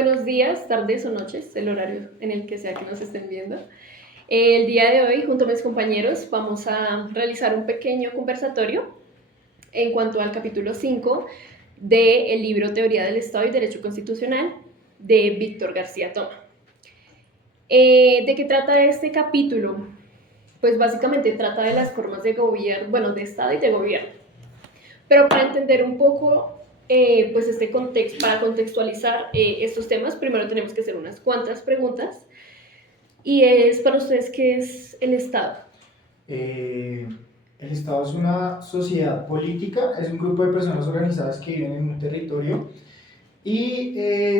Buenos días, tardes o noches, el horario en el que sea que nos estén viendo. El día de hoy, junto a mis compañeros, vamos a realizar un pequeño conversatorio en cuanto al capítulo 5 del libro Teoría del Estado y Derecho Constitucional de Víctor García Toma. ¿De qué trata este capítulo? Pues básicamente trata de las formas de gobierno, bueno, de Estado y de gobierno. Pero para entender un poco pues este contexto, para contextualizar estos temas, primero tenemos que hacer unas cuantas preguntas. Y es para ustedes, ¿qué es el Estado? El Estado es una sociedad política, es un grupo de personas organizadas que viven en un territorio y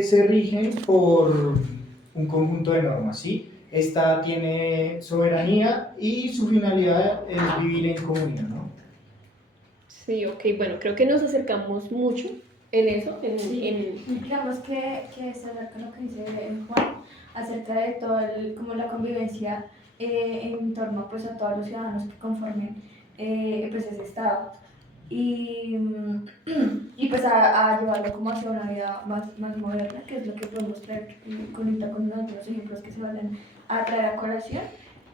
se rigen por un conjunto de normas, ¿sí? Esta tiene soberanía y su finalidad es vivir en comunidad, ¿no? Sí, ok, bueno, creo que nos acercamos mucho en eso. Digamos que se acerca lo que dice Juan acerca de todo como la convivencia en torno pues, a todos los ciudadanos que conformen pues, ese Estado. Y pues a llevarlo como hacia una vida más moderna, que es lo que podemos traer conecta con los otros ejemplos que se van a traer a colación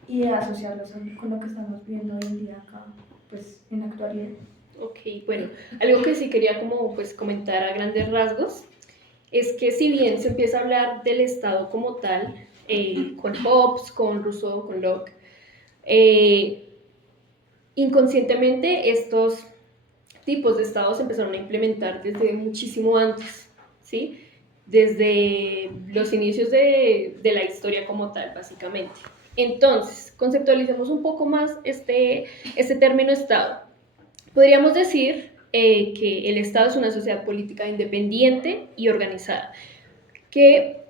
y asociarlos con lo que estamos viendo hoy en día acá, pues en la actualidad. Ok, bueno, algo que sí quería como pues comentar a grandes rasgos es que si bien se empieza a hablar del Estado como tal, con Hobbes, con Rousseau, con Locke, inconscientemente estos tipos de estados se empezaron a implementar desde muchísimo antes, ¿sí? Desde los inicios de la historia como tal, básicamente. Entonces, conceptualicemos un poco más este término Estado. Podríamos decir que el Estado es una sociedad política independiente y organizada, que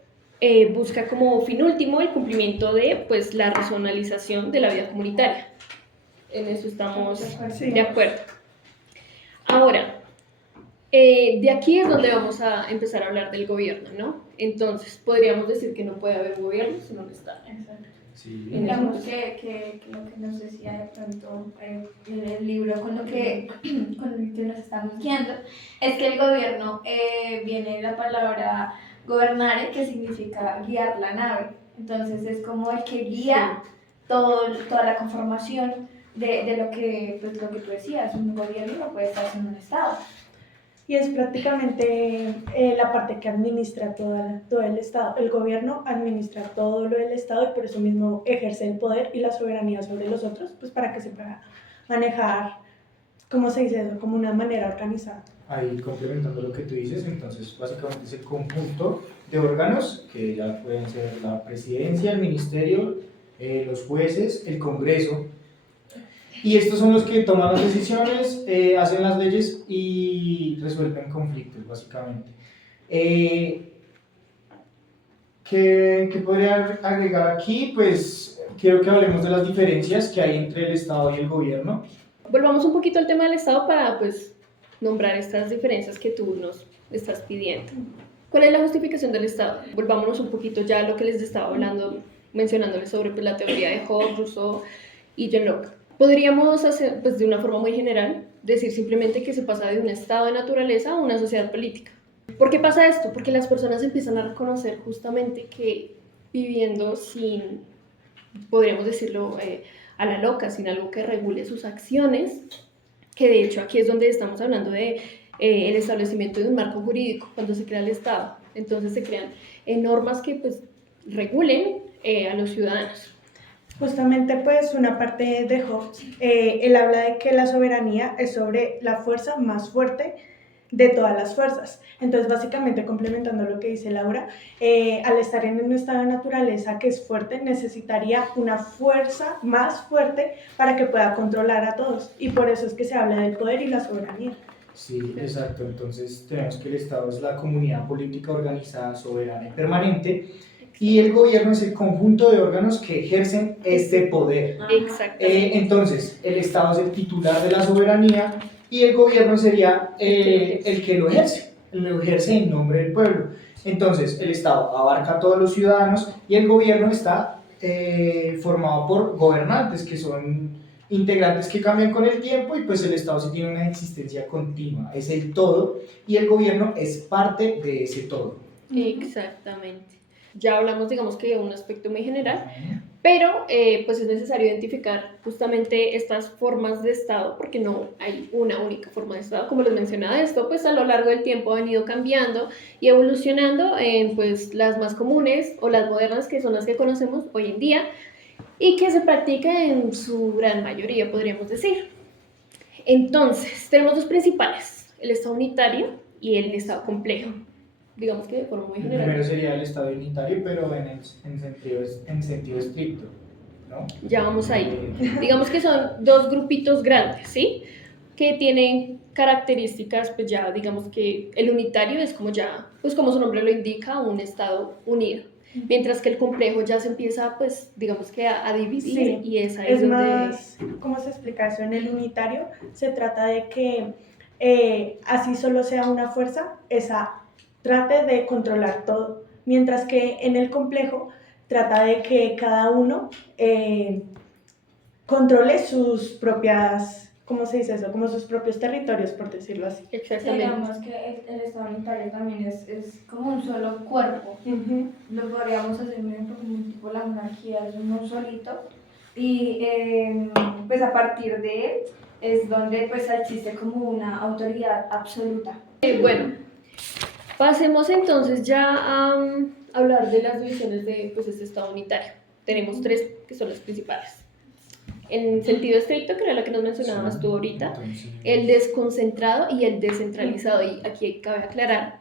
busca como fin último el cumplimiento de pues, la racionalización de la vida comunitaria. En eso estamos de acuerdo. Ahora, de aquí es donde vamos a empezar a hablar del gobierno, ¿no? Entonces, podríamos decir que no puede haber gobierno sin un Estado. Exacto. Sí. Digamos que lo que nos decía de pronto el libro con el que nos estamos guiando es que el gobierno viene de la palabra gobernare, que significa guiar la nave. Entonces es como el que guía toda la conformación de lo que tú decías, un gobierno no puede estar sin un Estado. Y es prácticamente la parte que administra todo el Estado. El gobierno administra todo lo del Estado y por eso mismo ejerce el poder y la soberanía sobre los otros, pues para que se pueda manejar, ¿cómo se dice eso? Como una manera organizada. Ahí complementando lo que tú dices, entonces básicamente es el conjunto de órganos que ya pueden ser la presidencia, el ministerio, los jueces, el Congreso. Y estos son los que toman las decisiones, hacen las leyes y resuelven conflictos, básicamente. ¿Qué podría agregar aquí? Pues quiero que hablemos de las diferencias que hay entre el Estado y el gobierno. Volvamos un poquito al tema del Estado para pues, nombrar estas diferencias que tú nos estás pidiendo. ¿Cuál es la justificación del Estado? Volvámonos un poquito ya a lo que les estaba hablando, mencionándoles sobre pues, la teoría de Hobbes, Rousseau y John Locke. Podríamos hacer, pues de una forma muy general, decir simplemente que se pasa de un estado de naturaleza a una sociedad política. ¿Por qué pasa esto? Porque las personas empiezan a reconocer justamente que viviendo sin, podríamos decirlo, a la loca, sin algo que regule sus acciones, que de hecho aquí es donde estamos hablando de el establecimiento de un marco jurídico cuando se crea el Estado. Entonces se crean normas que pues regulen a los ciudadanos. Justamente pues una parte de Hobbes, él habla de que la soberanía es sobre la fuerza más fuerte de todas las fuerzas. Entonces básicamente complementando lo que dice Laura, al estar en un estado de naturaleza que es fuerte, necesitaría una fuerza más fuerte para que pueda controlar a todos y por eso es que se habla del poder y la soberanía. Sí, exacto. Entonces tenemos que el Estado es la comunidad política organizada, soberana y permanente, y el gobierno es el conjunto de órganos que ejercen este poder. Exactamente. Entonces, el Estado es el titular de la soberanía y el gobierno sería el que lo ejerce en nombre del pueblo. Entonces, el Estado abarca a todos los ciudadanos y el gobierno está formado por gobernantes que son integrantes que cambian con el tiempo y pues el Estado sí tiene una existencia continua, es el todo y el gobierno es parte de ese todo. Exactamente. Ya hablamos, digamos que de un aspecto muy general, pero pues es necesario identificar justamente estas formas de Estado, porque no hay una única forma de Estado. Como les mencionaba, esto pues a lo largo del tiempo ha venido cambiando y evolucionando en pues las más comunes o las modernas, que son las que conocemos hoy en día y que se practica en su gran mayoría, podríamos decir. Entonces, tenemos dos principales, el Estado unitario y el Estado complejo. Digamos que de forma muy El general. primero sería el Estado unitario, pero en sentido estricto, ¿no? Ya vamos ahí. Digamos que son dos grupitos grandes, ¿sí? Que tienen características, pues ya digamos que el unitario es como ya, pues como su nombre lo indica, un estado unido. Mientras que el complejo ya se empieza, pues digamos que a dividir Sí, y es ahí es donde... más, ¿cómo se explica eso? En el unitario se trata de que así solo sea una fuerza, esa trate de controlar todo, mientras que en el complejo trata de que cada uno controle sus propias, ¿cómo se dice eso? Como sus propios territorios, por decirlo así. Sí, Exactamente. digamos que el Estado unitario también es como un solo cuerpo. Lo podríamos hacer como un tipo la monarquía, es uno solito. Y pues a partir de él es donde pues existe como una autoridad absoluta. Bueno, pasemos entonces ya a hablar de las divisiones de pues, este Estado unitario. Tenemos tres que son las principales. En sentido estricto, que era la que nos mencionabas tú ahorita, el desconcentrado y el descentralizado. Y aquí cabe aclarar,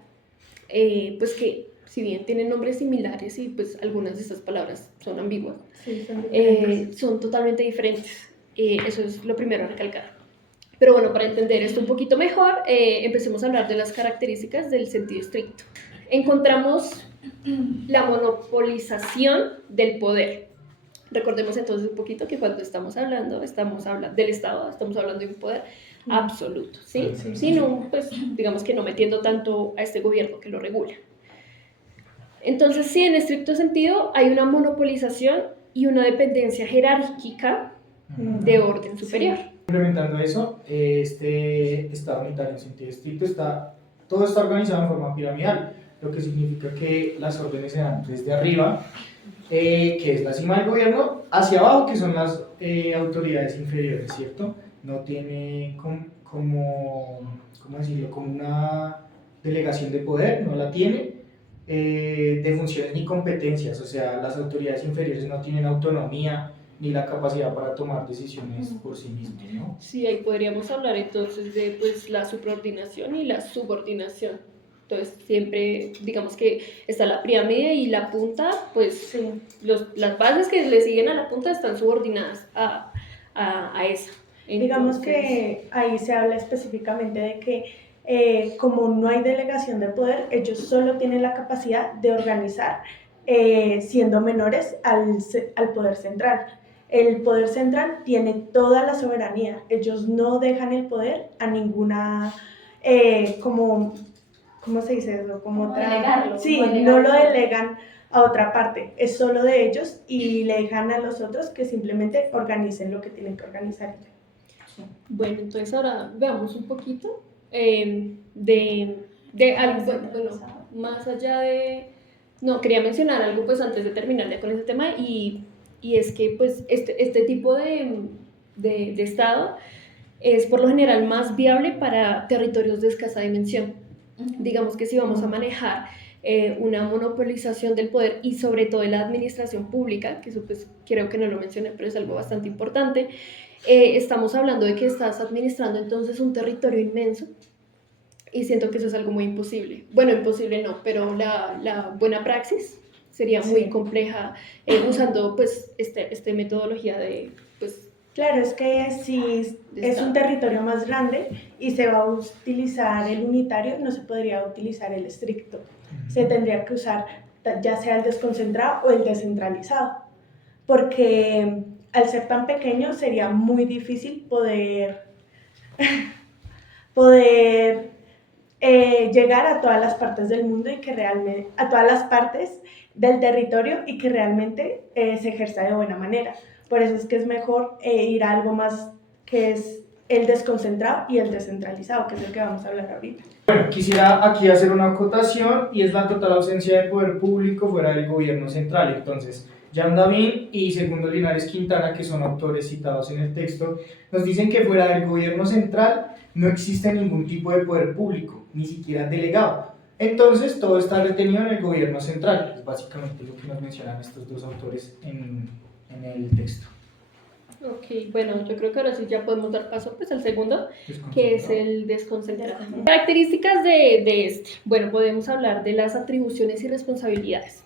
pues que si bien tienen nombres similares y pues algunas de estas palabras son ambiguas, Sí, son diferentes. son totalmente diferentes. Eso es lo primero a recalcar. Pero bueno, para entender esto un poquito mejor, empecemos a hablar de las características del sentido estricto. Encontramos la monopolización del poder. Recordemos entonces un poquito que cuando estamos hablando del Estado, estamos hablando de un poder absoluto, ¿sí? Sí. Sino, pues, digamos que no metiendo tanto a este gobierno que lo regula. Entonces, sí, en estricto sentido, hay una monopolización y una dependencia jerárquica de orden superior. Complementando eso, este Estado unitario en sentido estricto todo está organizado en forma piramidal, lo que significa que las órdenes se dan desde arriba, que es la cima del gobierno, hacia abajo, que son las autoridades inferiores, ¿cierto? No tiene ¿cómo decirlo? Como una delegación de poder, no la tiene, de funciones ni competencias, o sea, las autoridades inferiores no tienen autonomía ni la capacidad para tomar decisiones por sí mismos, ¿no? Sí, ahí podríamos hablar entonces de pues, la supraordinación y la subordinación. Entonces, siempre, digamos que está la pirámide y la punta, pues Sí. las bases que le siguen a la punta están subordinadas a esa. Digamos Entonces, que ahí se habla específicamente de que como no hay delegación de poder, ellos solo tienen la capacidad de organizar siendo menores al poder central. El poder central tiene toda la soberanía, ellos no dejan el poder a ninguna, ¿cómo se dice eso? Como otra... delegarlo, Sí, como no lo delegarlo. delegan a otra parte, es solo de ellos y le dejan a los otros que simplemente organicen lo que tienen que organizar. bueno, entonces ahora veamos un poquito de algo, bueno, más allá de... No, quería mencionar algo pues antes de terminar ya con ese tema y es que pues este tipo de estado es por lo general más viable para territorios de escasa dimensión. Digamos que si vamos a manejar una monopolización del poder y sobre todo de la administración pública, que eso pues creo que no lo mencioné, pero es algo bastante importante, estamos hablando de que estás administrando entonces un territorio inmenso y siento que eso es algo muy imposible. Bueno, imposible no, pero la buena praxis sería muy Sí. compleja usando pues esta metodología de pues Claro, es que si es un territorio más grande y se va a utilizar el unitario, no se podría utilizar el estricto. Se tendría que usar ya sea el desconcentrado o el descentralizado, porque al ser tan pequeño sería muy difícil poder llegar a todas las partes del mundo y que realmente, a todas las partes del territorio y que realmente se ejerza de buena manera. Por eso es que es mejor ir a algo más que es el desconcentrado y el descentralizado, que es el que vamos a hablar ahorita. Bueno, quisiera aquí hacer una acotación y es la total ausencia de poder público fuera del gobierno central. Entonces, Jean David y Segundo Linares Quintana, que son autores citados en el texto, nos dicen que fuera del gobierno central no existe ningún tipo de poder público, ni siquiera delegado. Entonces, todo está retenido en el gobierno central, que es básicamente lo que nos mencionan estos dos autores en el texto. Ok, bueno, yo creo que ahora sí ya podemos dar paso pues al segundo, que es el desconcentrado. Características de este. Bueno, podemos hablar de las atribuciones y responsabilidades.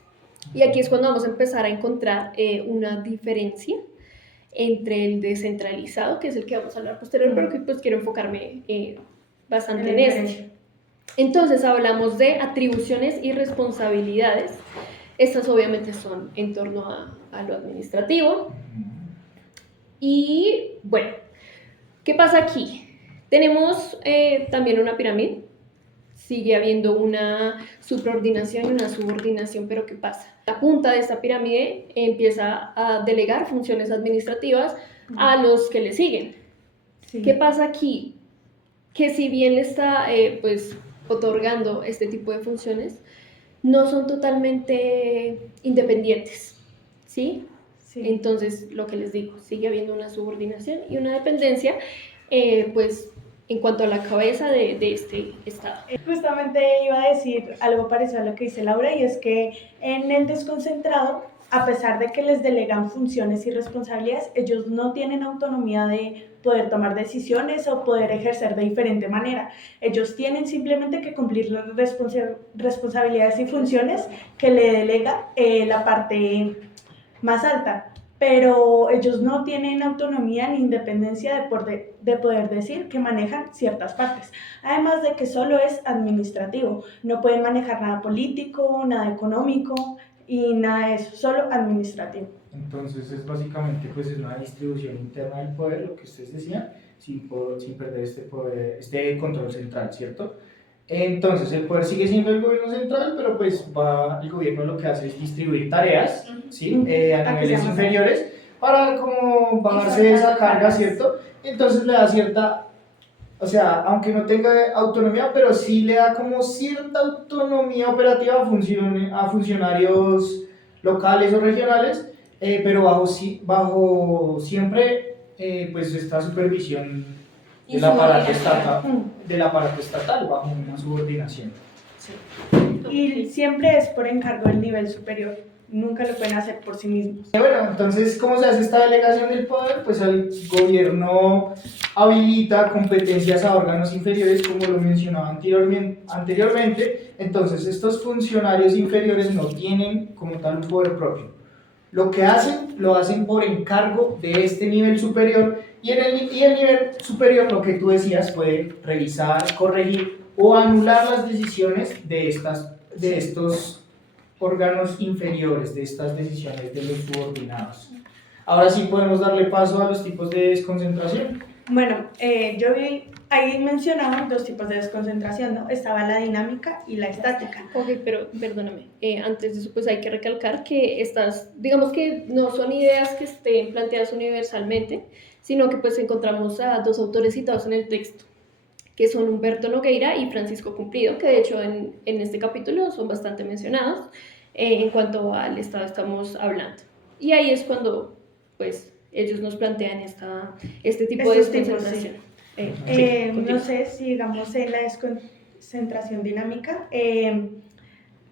Y aquí es cuando vamos a empezar a encontrar una diferencia entre el descentralizado, que es el que vamos a hablar posterior, pero que pues quiero enfocarme bastante en este. Entonces hablamos de atribuciones y responsabilidades. Estas obviamente son en torno a lo administrativo. Y bueno, ¿qué pasa aquí? Tenemos también una pirámide, sigue habiendo una supraordinación y una subordinación, pero ¿qué pasa? La punta de esta pirámide empieza a delegar funciones administrativas a los que le siguen. Sí. ¿Qué pasa aquí? Que si bien le está pues otorgando este tipo de funciones, no son totalmente independientes, ¿sí? Sí. Entonces, lo que les digo, sigue habiendo una subordinación y una dependencia, pues, en cuanto a la cabeza de este Estado. Justamente iba a decir algo parecido a lo que dice Laura, y es que en el desconcentrado, a pesar de que les delegan funciones y responsabilidades, ellos no tienen autonomía de poder tomar decisiones o poder ejercer de diferente manera. Ellos tienen simplemente que cumplir las responsabilidades y funciones que le delega la parte más alta, pero ellos no tienen autonomía ni independencia de poder decir que manejan ciertas partes. Además de que solo es administrativo, no pueden manejar nada político, nada económico y nada de eso, solo administrativo. Entonces es básicamente pues es una distribución interna del poder, lo que ustedes decían, sin perder este control central, ¿cierto? Entonces el poder sigue siendo el gobierno central, pero pues el gobierno lo que hace es distribuir tareas, ¿sí? A niveles inferiores para como bajarse de esa carga, ¿cierto? Entonces le da cierta, o sea, aunque no tenga autonomía, pero sí le da como cierta autonomía operativa a funcionarios locales o regionales, pero bajo siempre pues esta supervisión del aparato estatal bajo una subordinación. Sí. Y siempre es por encargo del nivel superior, nunca lo pueden hacer por sí mismos. Bueno, entonces, ¿cómo se hace esta delegación del poder? Pues el gobierno habilita competencias a órganos inferiores, como lo mencionaba anteriormente. Entonces, estos funcionarios inferiores no tienen como tal un poder propio. Lo que hacen, lo hacen por encargo de este nivel superior, y el nivel superior, lo que tú decías, puede revisar, corregir o anular las decisiones de estos órganos inferiores, de estas decisiones de los subordinados. Ahora sí podemos darle paso a los tipos de desconcentración. Bueno, yo vi, ahí mencionaban dos tipos de desconcentración, ¿no? Estaba la dinámica y la estática. Ok, pero perdóname, antes de eso pues hay que recalcar que estas, digamos que no son ideas que estén planteadas universalmente, sino que pues encontramos a dos autores citados en el texto, que son Humberto Nogueira y Francisco Cumplido, que de hecho en este capítulo son bastante mencionados en cuanto al Estado estamos hablando. Y ahí es cuando pues ellos nos plantean este tipo de desconcentración. No sé si digamos en la desconcentración dinámica,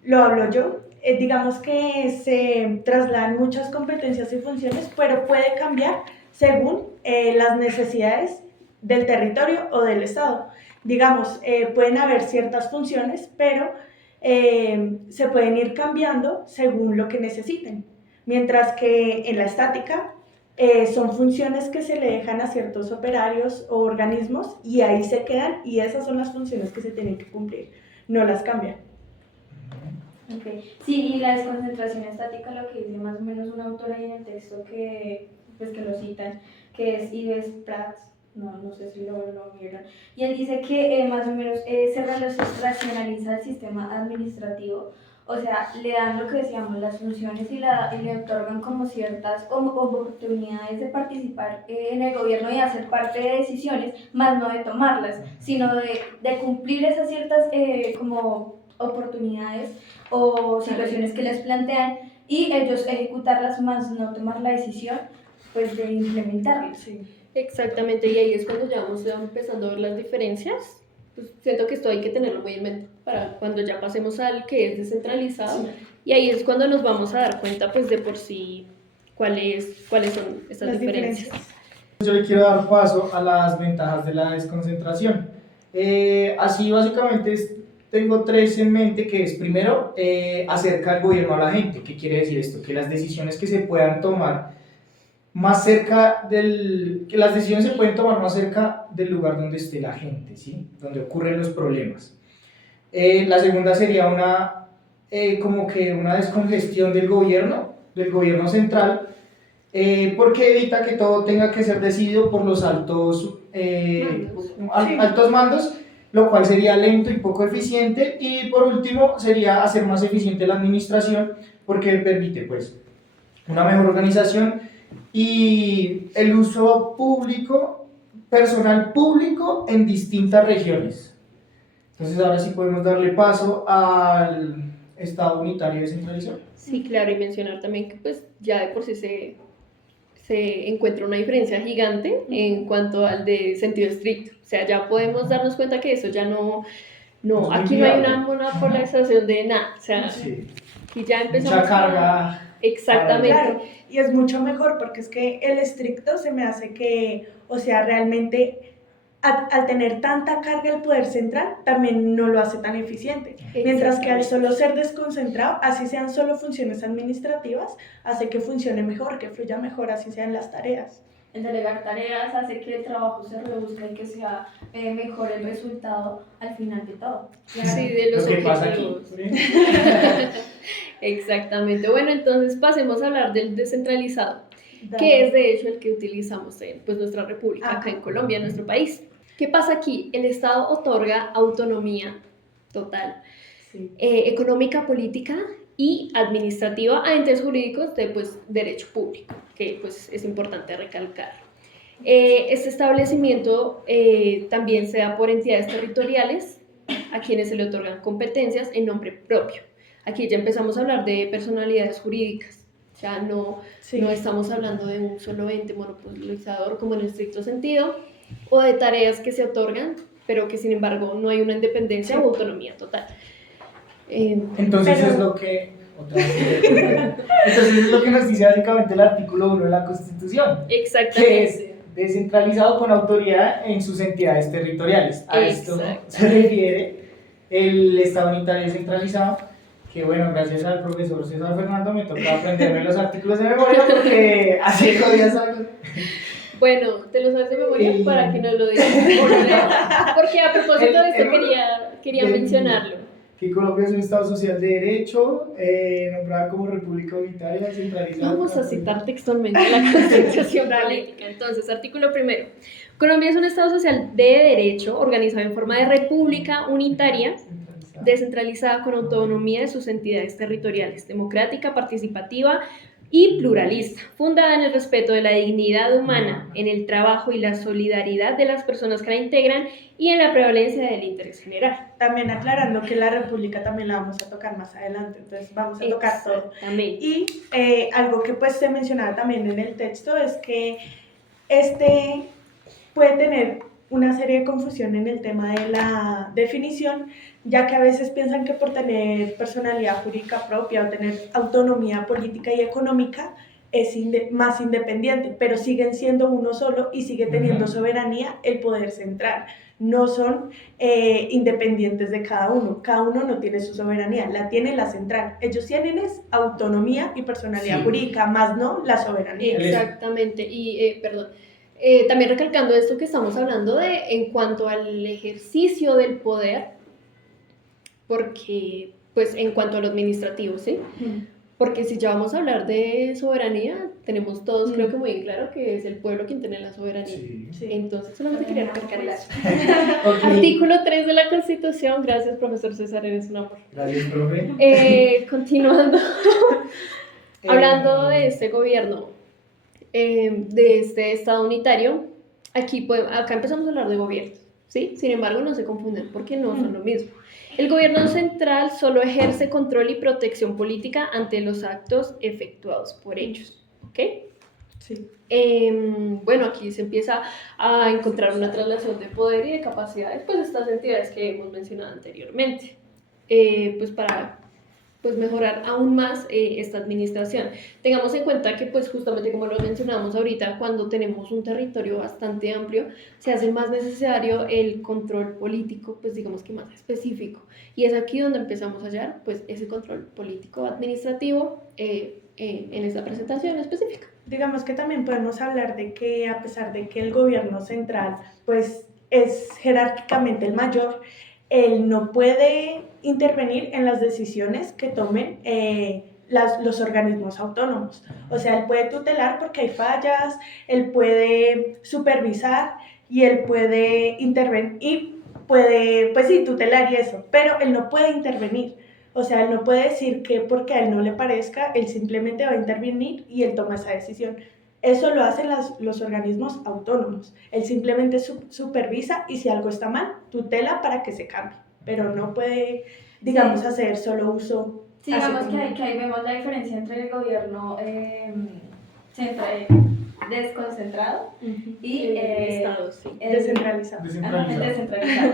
lo hablo yo, digamos que se trasladan muchas competencias y funciones, pero puede cambiar según las necesidades del territorio o del Estado. Digamos, pueden haber ciertas funciones, pero se pueden ir cambiando según lo que necesiten. Mientras que en la estática son funciones que se le dejan a ciertos operarios o organismos y ahí se quedan, y esas son las funciones que se tienen que cumplir, no las cambian. Okay. Sí, y la desconcentración estática, lo que dice más o menos una autora ahí en el texto que lo citan, que es Yves Prats, no sé si lo vieron, y él dice que más o menos se racionaliza el sistema administrativo O sea, le dan lo que decíamos, las funciones y le otorgan como ciertas oportunidades de participar en el gobierno y hacer parte de decisiones, más no de tomarlas, sino de cumplir esas ciertas como oportunidades o situaciones que les plantean y ellos ejecutarlas, más no tomar la decisión pues de implementarlas. Sí. Exactamente, y ahí es cuando ya vamos empezando a ver las diferencias. Pues siento que esto hay que tenerlo muy en mente para cuando ya pasemos al que es descentralizado, Sí. y ahí es cuando nos vamos a dar cuenta pues de por sí cuáles son estas Las diferencias. Yo le quiero dar paso a las ventajas de la desconcentración. Así básicamente tengo tres en mente, que es primero, acerca el gobierno a la gente. ¿Qué quiere decir esto? Que las decisiones que se puedan tomar más cerca que las decisiones se pueden tomar más cerca del lugar donde esté la gente, ¿sí? Donde ocurren los problemas. La segunda sería como que una descongestión del gobierno central, porque evita que todo tenga que ser decidido por los altos mandos, lo cual sería lento y poco eficiente. Y por último sería hacer más eficiente la administración, porque permite pues una mejor organización y el uso personal público en distintas regiones. Entonces ahora sí podemos darle paso al Estado unitario descentralizado. Sí, claro, y mencionar también que pues ya de por sí se encuentra una diferencia gigante en cuanto al de sentido estricto. O sea, ya podemos darnos cuenta que eso ya no aquí no hay una monopolización de nada. O sea, Sí. aquí ya empezamos Mucha carga. Exactamente. Claro, y es mucho mejor porque es que el estricto se me hace que, o sea, realmente al tener tanta carga el poder central, también no lo hace tan eficiente. Mientras que al solo ser desconcentrado, así sean solo funciones administrativas, hace que funcione mejor, que fluya mejor, así sean las tareas. El delegar tareas hace que el trabajo se reduzca y que sea mejor el resultado al final de todo. Claro. Sí, de los Lo que pasa aquí. objetivos. Exactamente. Bueno, entonces pasemos a hablar del descentralizado, que es de hecho el que utilizamos en pues, nuestra república, acá en Colombia, en nuestro país. ¿Qué pasa aquí? El Estado otorga autonomía total, Sí. Económica, política y administrativa a entes jurídicos de pues, derecho público, que pues, es importante recalcar. Este establecimiento también se da por entidades territoriales a quienes se le otorgan competencias en nombre propio. Aquí ya empezamos a hablar de personalidades jurídicas, ya no estamos hablando de un solo ente monopolizador como en el estricto sentido, o de tareas que se otorgan, pero que sin embargo no hay una independencia o autonomía total. Entonces es lo que nos dice básicamente el artículo 1 de la Constitución. Exactamente. Que es descentralizado con autoridad en sus entidades territoriales. A esto se refiere el Estado unitario descentralizado, que bueno, gracias al profesor César Fernando me toca aprenderme los artículos de memoria porque hace días algo. Bueno, ¿te lo sabes de memoria? Para que nos lo digas. Porque a propósito de esto quería mencionarlo. Que Colombia es un Estado social de derecho, nombrada como República Unitaria Descentralizada. Vamos a citar textualmente la Constitución Política. Entonces, artículo primero. Colombia es un Estado social de derecho organizado en forma de república unitaria, descentralizada con autonomía de sus entidades territoriales, democrática, participativa y pluralista, fundada en el respeto de la dignidad humana, en el trabajo y la solidaridad de las personas que la integran y en la prevalencia del interés general. También aclarando que la república también la vamos a tocar más adelante, entonces vamos a tocar todo. Y algo que pues se mencionaba también en el texto es que puede tener una serie de confusión en el tema de la definición, ya que a veces piensan que por tener personalidad jurídica propia o tener autonomía política y económica es más independiente, pero siguen siendo uno solo y sigue teniendo soberanía el poder central. No son independientes de cada uno no tiene su soberanía, la tiene la central. Ellos tienen autonomía y personalidad jurídica, más no la soberanía. Exactamente, y también recalcando esto que estamos hablando en cuanto al ejercicio del poder, porque, pues, en cuanto a lo administrativo, ¿sí? Porque si ya vamos a hablar de soberanía, tenemos todos, creo que muy en claro que es el pueblo quien tiene la soberanía. Sí. Sí. Entonces, solamente quería recalcar eso. Ok. Artículo 3 de la Constitución. Gracias, profesor César, eres un amor. Gracias, profe. Continuando, hablando de este gobierno, de este Estado unitario, acá empezamos a hablar de gobiernos, ¿sí? Sin embargo, no se confunden porque no son lo mismo. El gobierno central solo ejerce control y protección política ante los actos efectuados por ellos, ¿ok? Sí. Bueno, aquí se empieza a encontrar una traslación de poder y de capacidades, pues estas entidades que hemos mencionado anteriormente, pues para mejorar aún más esta administración. Tengamos en cuenta que pues justamente como lo mencionamos ahorita, cuando tenemos un territorio bastante amplio, se hace más necesario el control político, pues digamos que más específico. Y es aquí donde empezamos a hallar pues ese control político administrativo en esta presentación específica. Digamos que también podemos hablar de que a pesar de que el gobierno central pues es jerárquicamente el mayor, él no puede intervenir en las decisiones que tomen los organismos autónomos. O sea, él puede tutelar porque hay fallas, él puede supervisar y él puede intervenir y puede, pues sí, tutelar y eso, pero él no puede intervenir. O sea, él no puede decir que porque a él no le parezca, él simplemente va a intervenir y él toma esa decisión. Eso lo hacen los organismos autónomos. Él simplemente supervisa y si algo está mal, tutela para que se cambie. Pero no puede, digamos, hacer solo uso. Sí, digamos que ahí vemos la diferencia entre el gobierno desconcentrado y el Estado, sí. Descentralizado. Descentralizado.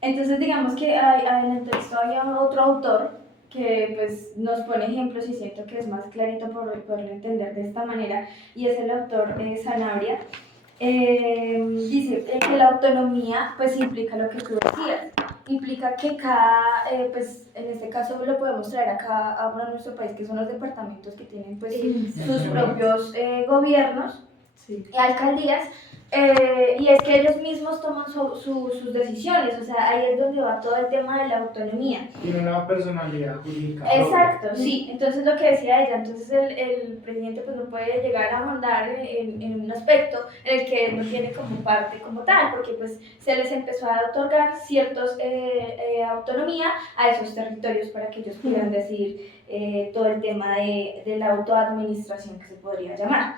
Entonces digamos que en el texto había otro autor que pues nos pone ejemplos y siento que es más clarito por poderlo entender de esta manera, y es el autor Sanabria. Dice que la autonomía pues implica lo que tú decías, implica que cada, pues en este caso lo podemos traer acá a nuestro país, que son los departamentos que tienen pues sus propios gobiernos y alcaldías, y es que ellos mismos toman sus decisiones, o sea, ahí es donde va todo el tema de la autonomía. Tiene una personalidad jurídica. Exacto, sí. Entonces lo que decía ella, entonces el presidente pues no puede llegar a mandar en un aspecto en el que él no tiene como parte como tal, porque pues se les empezó a otorgar ciertos autonomía a esos territorios para que ellos pudieran decidir todo el tema de la autoadministración, que se podría llamar.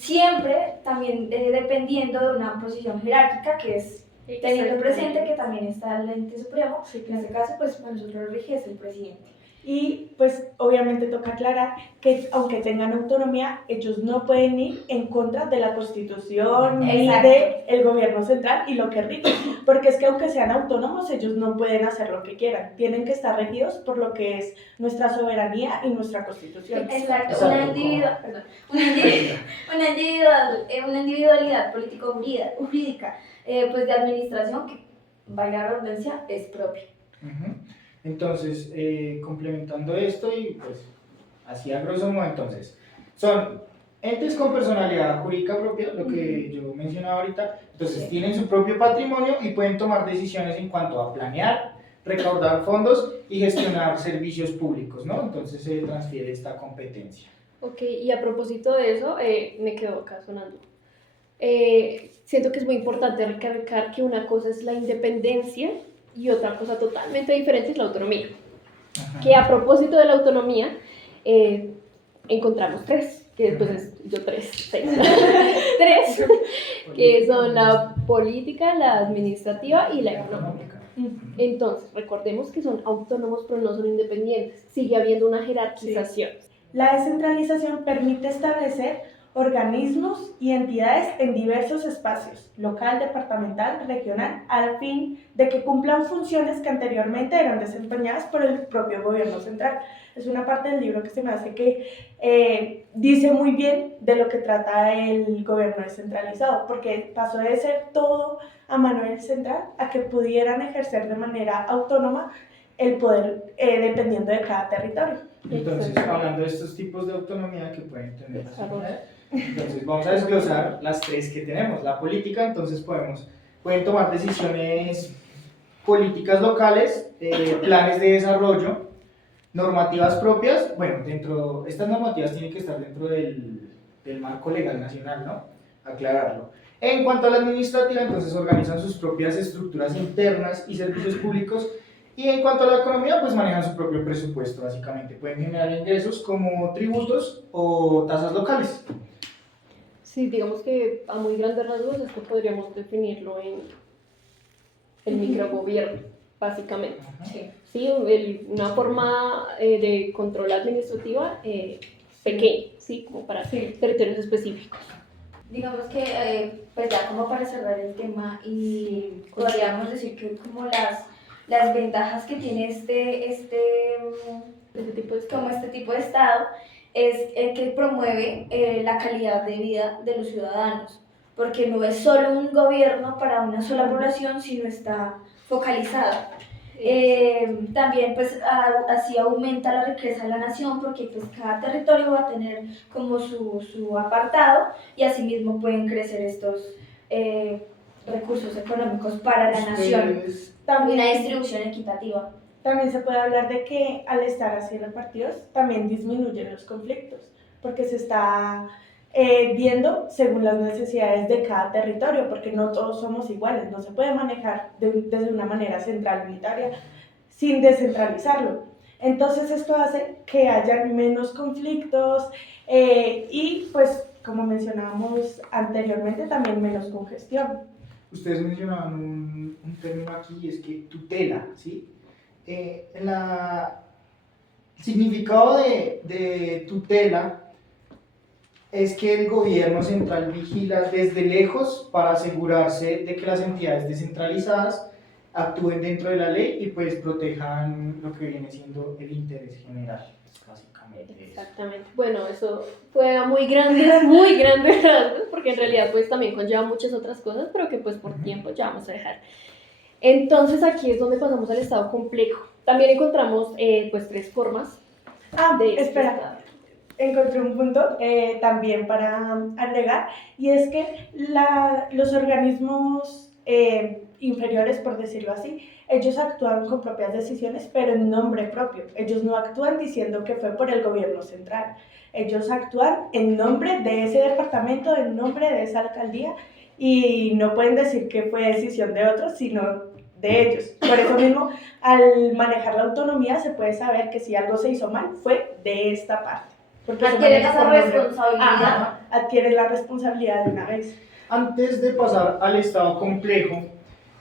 Siempre también dependiendo de una posición jerárquica, que es teniendo presente que también está el ente supremo, Sí, en este caso pues para nosotros lo rige es el presidente. Y pues obviamente toca aclarar que aunque tengan autonomía, ellos no pueden ir en contra de la Constitución ni del gobierno central y lo que rige, porque es que aunque sean autónomos, ellos no pueden hacer lo que quieran, tienen que estar regidos por lo que es nuestra soberanía y nuestra Constitución. Exacto. Una individualidad político-jurídica pues de administración que, valga la redundancia, es propia. Entonces, complementando esto y pues así a grosso modo, entonces, son entes con personalidad jurídica propia, lo que yo mencionaba ahorita, entonces tienen su propio patrimonio y pueden tomar decisiones en cuanto a planear, recaudar fondos y gestionar servicios públicos, ¿no? Entonces se transfiere esta competencia. Ok, y a propósito de eso, me quedo acá sonando. Siento que es muy importante recalcar que una cosa es la independencia y otra cosa totalmente diferente es la autonomía. Ajá. Que a propósito de la autonomía, encontramos tres, que pues es yo tres, que son la política, la administrativa y la económica. Entonces, recordemos que son autónomos pero no son independientes, sigue habiendo una jerarquización. La descentralización permite establecer organismos y entidades en diversos espacios, local, departamental, regional, al fin de que cumplan funciones que anteriormente eran desempeñadas por el propio gobierno central. Es una parte del libro que se me hace que dice muy bien de lo que trata el gobierno descentralizado, porque pasó de ser todo a mano del central a que pudieran ejercer de manera autónoma el poder dependiendo de cada territorio. Entonces, hablando de estos tipos de autonomía que pueden tener las unidades, entonces vamos a desglosar las tres que tenemos. La política, entonces pueden tomar decisiones políticas locales, planes de desarrollo, Normativas propias, bueno, estas normativas tienen que estar dentro del marco legal nacional, ¿no? Aclararlo. En cuanto a la administrativa, entonces organizan sus propias estructuras internas y servicios públicos. Y en cuanto a la economía, pues manejan su propio presupuesto, básicamente. Pueden generar ingresos como tributos o tasas locales. Sí, digamos que a muy grandes rasgos esto podríamos definirlo en el microgobierno, básicamente. Sí. Sí, una forma de control administrativa pequeña, ¿sí? Como para territorios específicos. Digamos que, pues ya como para cerrar el tema, y podríamos decir que como las ventajas que tiene este como este tipo de Estado es que promueve la calidad de vida de los ciudadanos, porque no es solo un gobierno para una sola población, sino está focalizado. También pues así aumenta la riqueza de la nación, porque pues cada territorio va a tener como su apartado, y asimismo pueden crecer estos recursos económicos para la nación. Una distribución equitativa. También se puede hablar de que al estar así repartidos también disminuyen los conflictos, porque se está viendo según las necesidades de cada territorio, porque no todos somos iguales, no se puede manejar desde una manera central unitaria sin descentralizarlo. Entonces esto hace que haya menos conflictos y pues como mencionábamos anteriormente también menos congestión. Ustedes mencionaban un término aquí, y es que tutela, ¿sí? El significado de tutela es que el gobierno central vigila desde lejos para asegurarse de que las entidades descentralizadas actúen dentro de la ley y pues protejan lo que viene siendo el interés general, básicamente eso. Exactamente. Bueno, eso fue a muy grandes rasgos, porque en realidad pues también conlleva muchas otras cosas, pero que pues por tiempo ya vamos a dejar. Entonces aquí es donde pasamos al estado complejo. También encontramos pues 3 formas de espera. estado. Encontré un punto también para agregar, y es que los organismos inferiores, por decirlo así, ellos actúan con propias decisiones, pero en nombre propio. Ellos no actúan diciendo que fue por el gobierno central. Ellos actúan en nombre de ese departamento, en nombre de esa alcaldía, y no pueden decir que fue decisión de otros, sino de ellos. Por eso mismo, al manejar la autonomía, se puede saber que si algo se hizo mal, fue de esta parte. Adquieren esa responsabilidad. Adquieren la responsabilidad de una vez. Antes de pasar al estado complejo,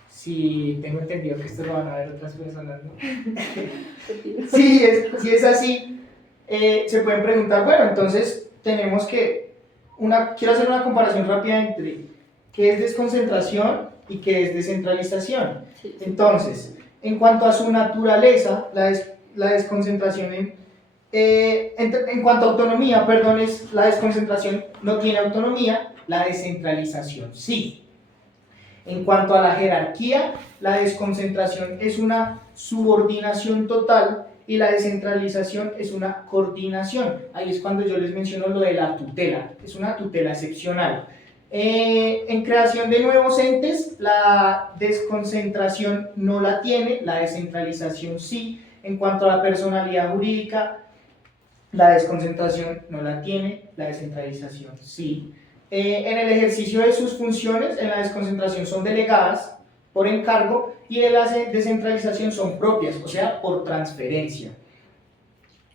si tengo entendido que esto lo van a ver otras personas, ¿no? Si es así, se pueden preguntar, bueno, entonces tenemos que, quiero hacer una comparación rápida entre qué es desconcentración y qué es descentralización. Sí. Entonces, en cuanto a su naturaleza, la desconcentración en cuanto a autonomía, perdón, la desconcentración no tiene autonomía, la descentralización sí. En cuanto a la jerarquía, la desconcentración es una subordinación total y la descentralización es una coordinación. Ahí es cuando yo les menciono lo de la tutela, es una tutela excepcional. En creación de nuevos entes, la desconcentración no la tiene, la descentralización sí. En cuanto a la personalidad jurídica, la desconcentración no la tiene, la descentralización sí. En el ejercicio de sus funciones, en la desconcentración son delegadas por encargo y en la descentralización son propias, o sea, por transferencia.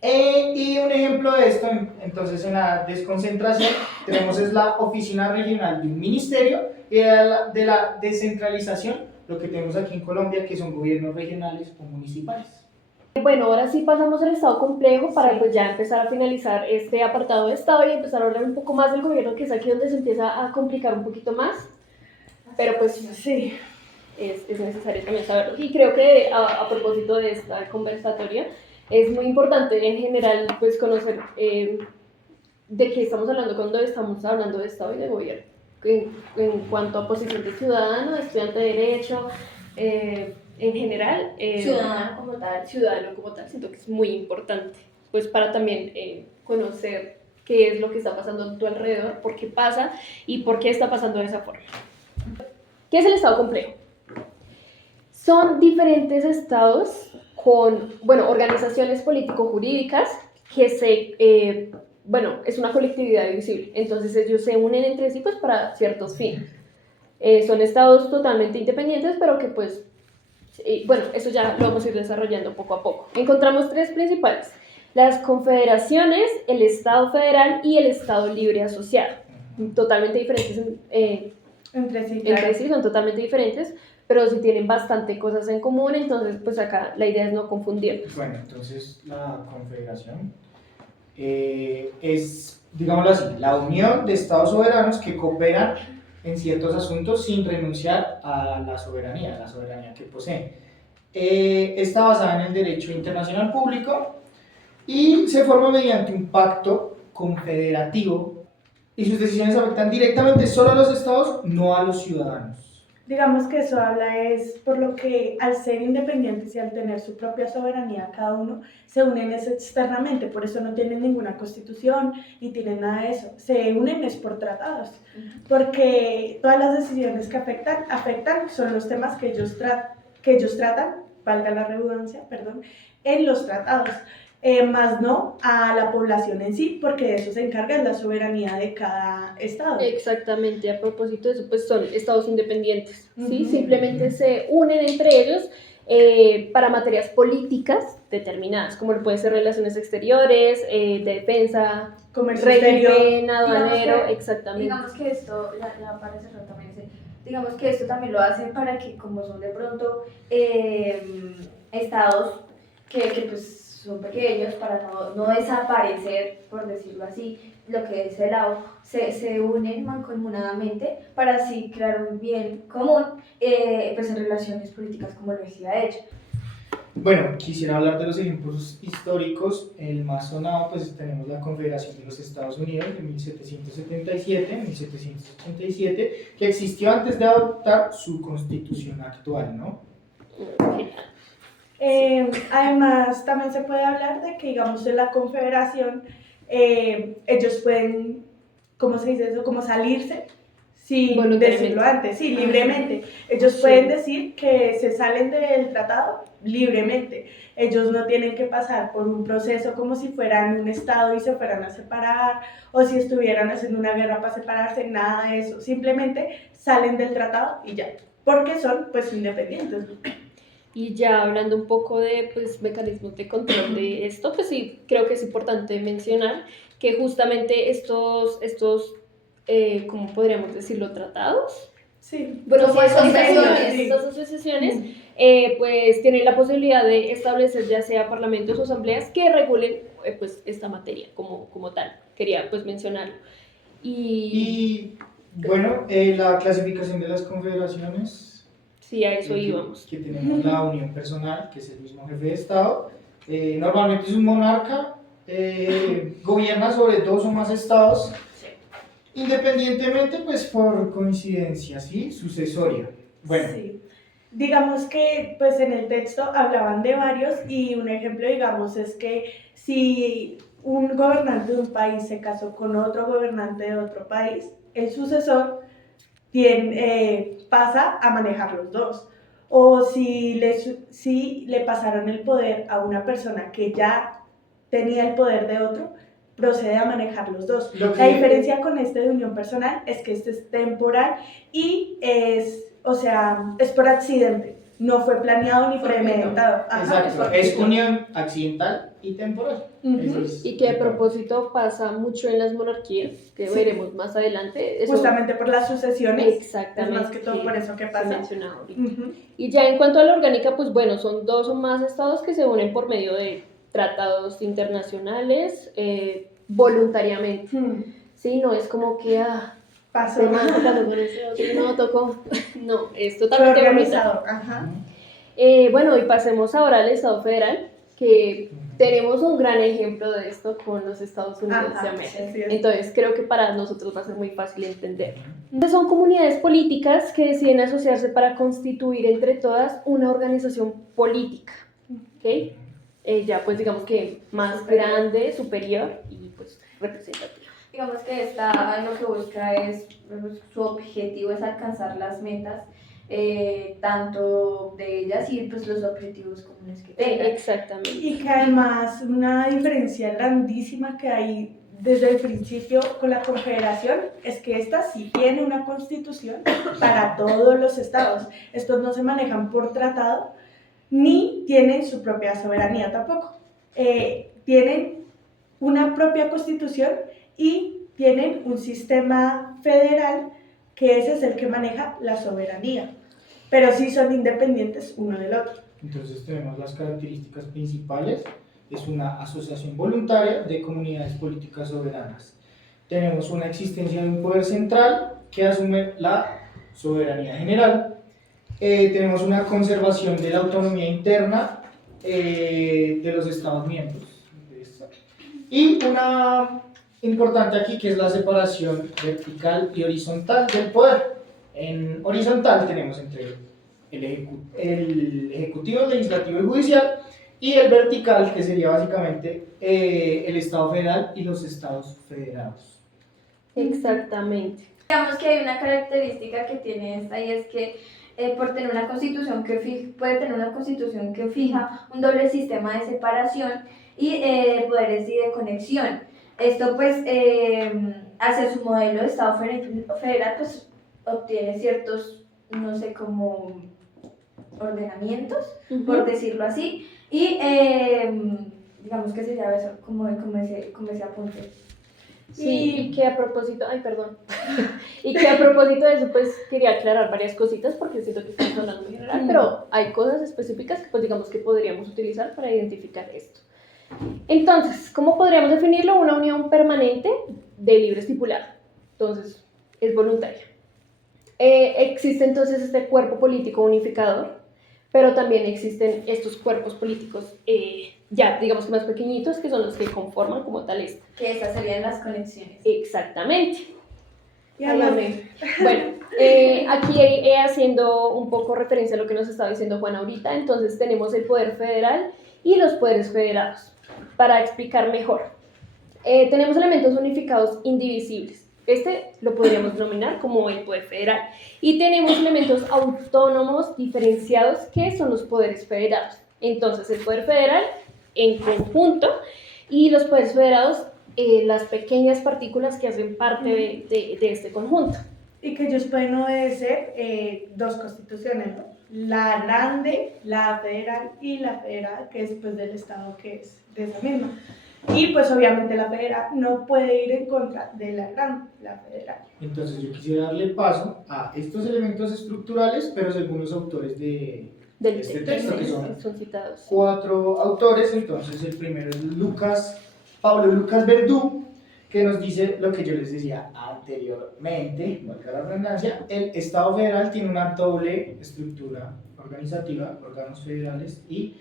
Y un ejemplo de esto, entonces en la desconcentración tenemos es la oficina regional de un ministerio, y de la descentralización lo que tenemos aquí en Colombia, que son gobiernos regionales o municipales. Bueno, ahora sí pasamos al estado complejo para pues ya empezar a finalizar este apartado de estado y empezar a hablar un poco más del gobierno, que es aquí donde se empieza a complicar un poquito más, pero pues sí, es necesario también saberlo. Y creo que a propósito de esta conversatoria, es muy importante en general pues conocer de qué estamos hablando cuando estamos hablando de estado y de gobierno, en cuanto a posición de ciudadano, de estudiante de derecho, en general, Ciudadano como tal. Ciudadano como tal, siento que es muy importante, pues para también conocer qué es lo que está pasando a tu alrededor, por qué pasa y por qué está pasando de esa forma. ¿Qué es el estado complejo? Son diferentes estados con, bueno, organizaciones político-jurídicas que es una colectividad divisible. Entonces ellos se unen entre sí pues para ciertos fines. Son estados totalmente independientes, pero que pues, eso ya lo vamos a ir desarrollando poco a poco. Encontramos tres principales: las confederaciones, el Estado federal y el Estado libre asociado. Totalmente diferentes Entre sí, claro. entre sí, son totalmente diferentes, pero sí tienen bastante cosas en común, entonces pues acá la idea es no confundirlos. Bueno, entonces la confederación es, digámoslo así, la unión de estados soberanos que cooperan en ciertos asuntos sin renunciar a la soberanía que poseen. Está basada en el derecho internacional público y se forma mediante un pacto confederativo y sus decisiones afectan directamente solo a los estados, no a los ciudadanos. Digamos que eso habla es por lo que al ser independientes y al tener su propia soberanía cada uno, se unen es externamente, por eso no tienen ninguna constitución ni tienen nada de eso, se unen es por tratados, porque todas las decisiones que afectan son los temas que ellos tratan, valga la redundancia, perdón, en los tratados. Más no a la población en sí, porque de eso se encarga la soberanía de cada estado. Exactamente, a propósito de eso, pues son estados independientes, ¿sí? Ujú. Simplemente se unen entre ellos para materias políticas determinadas, como pueden ser relaciones exteriores, de defensa, Comercio exterior. régimen aduanero, Digamos que- exactamente. Digamos que esto, ya para cerrar también, digamos que esto también lo hacen para que, como son de pronto estados que pues son pequeños, para no desaparecer, por decirlo así, lo que es el AU, se unen mancomunadamente para así crear un bien común, pues en relaciones políticas, como lo decía ella. Bueno, quisiera hablar de los ejemplos históricos. El más sonado, pues tenemos la Confederación de los Estados Unidos de 1777, que existió antes de adoptar su constitución actual, ¿no? Además, también se puede hablar de que, digamos, de la confederación, ellos pueden, ¿cómo se dice eso? Como salirse sin Voluntariamente. decirlo antes, sí, libremente. Ellos Sí. pueden decir que se salen del tratado libremente. Ellos no tienen que pasar por un proceso como si fueran un estado y se fueran a separar, o si estuvieran haciendo una guerra para separarse, nada de eso. Simplemente salen del tratado y ya, porque son pues independientes. Y ya hablando un poco de pues, mecanismos de control de esto, pues sí, creo que es importante mencionar que justamente estos ¿cómo podríamos decirlo? ¿Tratados? Sí, Bueno, Como sí, estas asociaciones. estas asociaciones pues tienen la posibilidad de establecer ya sea parlamentos o asambleas que regulen pues esta materia como tal. Quería pues mencionarlo. Y bueno, la clasificación de las confederaciones. Sí, a eso íbamos. Que tenemos la unión personal, que es el mismo jefe de Estado. Normalmente es un monarca, gobierna sobre 2 o más estados, independientemente, pues por coincidencia, ¿sí? Sucesoria. Bueno, sí. Digamos que pues en el texto hablaban de varios y un ejemplo, digamos, es que si un gobernante de un país se casó con otro gobernante de otro país, el sucesor pasa a manejar los dos. O si le pasaron el poder a una persona que ya tenía el poder de otro, procede a manejar los dos. La diferencia con este de unión personal es que este es temporal y es por accidente. No fue planeado ni premeditado. Exacto, es unión accidental y temporal. Y que a propósito pasa mucho en las monarquías, que veremos más adelante. Eso, justamente por las sucesiones. exactamente. Es más que todo por eso que pasa. Mencionado ahorita. Y ya en cuanto a la orgánica, pues bueno, son 2 o más estados que se unen por medio de tratados internacionales voluntariamente. Sí, no es como que Pasó. no tocó. No, es Fue totalmente organizado. bueno, y pasemos ahora al Estado federal, que tenemos un gran ejemplo de esto con los Estados Unidos de América. Sí, Entonces creo que para nosotros va a ser muy fácil entender. Son comunidades políticas que deciden asociarse para constituir entre todas una organización política, ¿ok? Ya pues digamos que más grande, superior y pues representativa. Digamos que esta lo que busca es, su objetivo es alcanzar las metas tanto de ellas y pues los objetivos comunes que tengan. Exactamente. Y que además una diferencia grandísima que hay desde el principio con la Confederación es que esta sí tiene una constitución para todos los estados. Estos no se manejan por tratado ni tienen su propia soberanía tampoco. Tienen una propia constitución y tienen un sistema federal que ese es el que maneja la soberanía, pero sí son independientes uno del otro. Entonces tenemos las características principales. Es una asociación voluntaria de comunidades políticas soberanas. Tenemos una existencia de un poder central que asume la soberanía general. Tenemos una conservación de la autonomía interna de los Estados miembros. Y una importante aquí que es la separación vertical y horizontal del poder. En horizontal tenemos entre el ejecutivo, legislativo y judicial, y el vertical que sería básicamente el Estado federal y los estados federados. Exactamente. Digamos que hay una característica que tiene esta y es que por tener una constitución puede tener una constitución que fija un doble sistema de separación y poderes y de conexión. Esto pues hacia su modelo de Estado federal pues obtiene ciertos, no sé, como ordenamientos, por decirlo así, y digamos que sería eso, como ese apunte. Sí, y que a propósito, ay, perdón, y que a propósito de eso, pues quería aclarar varias cositas porque siento que estamos hablando en general, pero hay cosas específicas que pues digamos que podríamos utilizar para identificar esto. Entonces, ¿cómo podríamos definirlo? Una unión permanente de libre estipulado, entonces es voluntaria. Existe entonces este cuerpo político unificador, pero también existen estos cuerpos políticos ya, digamos que más pequeñitos, que son los que conforman como tal esta. Que esas serían las conexiones. Exactamente. Y además, Bueno, aquí haciendo un poco referencia a lo que nos estaba diciendo Juan ahorita, entonces tenemos el poder federal y los poderes federados. Para explicar mejor, tenemos elementos unificados indivisibles. Este lo podríamos denominar como el poder federal. Y tenemos elementos autónomos diferenciados que son los poderes federados. Entonces, el poder federal en conjunto y los poderes federados, las pequeñas partículas que hacen parte de este conjunto. y que ellos pueden obedecer dos constituciones, ¿no? La grande, la federal y la federal, que es pues del estado que es de esa misma. Y pues obviamente la federal no puede ir en contra de la grande, la federal. Entonces yo quisiera darle paso a estos elementos estructurales, pero según los autores de Del este texto, que son citados. 4 autores. Entonces el primero es Pablo Lucas Verdú, que nos dice lo que yo les decía anteriormente, valga la redundancia. El Estado federal tiene una doble estructura organizativa, órganos federales y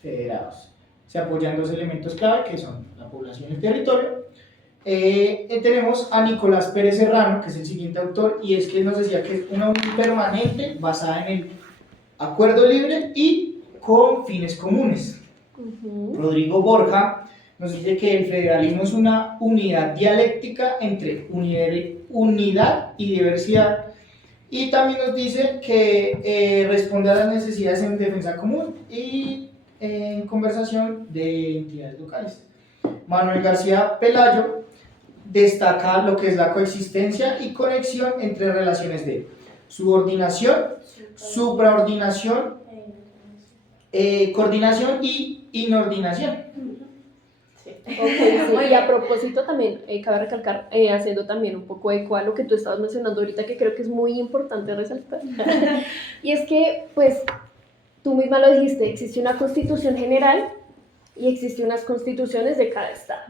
federados. Se apoyan dos elementos clave que son la población y el territorio. Tenemos a Nicolás Pérez Serrano, que es el siguiente autor, y es que él nos decía que es una unión permanente basada en el acuerdo libre y con fines comunes. Rodrigo Borja nos dice que el federalismo es una unidad dialéctica entre unidad y diversidad, y también nos dice que responde a las necesidades en defensa común y en conversación de entidades locales. Manuel García Pelayo destaca lo que es la coexistencia y conexión entre relaciones de subordinación, supraordinación, coordinación y inordinación. Okay, sí. Y a propósito también, cabe recalcar, haciendo también un poco eco a lo que tú estabas mencionando ahorita, que creo que es muy importante resaltar, y es que, pues, tú misma lo dijiste, existe una constitución general y existe unas constituciones de cada estado.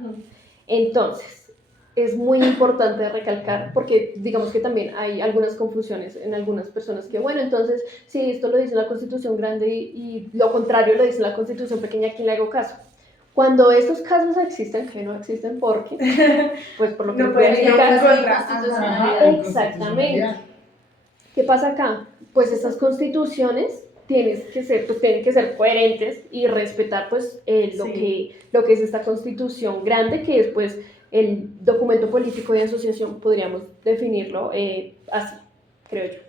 Entonces, es muy importante recalcar, porque digamos que también hay algunas confusiones en algunas personas que, bueno, entonces, si esto lo dice la constitución grande y lo contrario lo dice la constitución pequeña, ¿a quién le hago caso? Cuando estos casos existen, que no existen porque, pues por lo que No les voy a pueden ir explicar. en contra. Constitucionalidad. Exactamente. ¿Qué pasa acá? Pues estas constituciones tienen que ser coherentes y respetar pues lo que es esta constitución grande, que es pues el documento político de asociación, podríamos definirlo así, creo yo.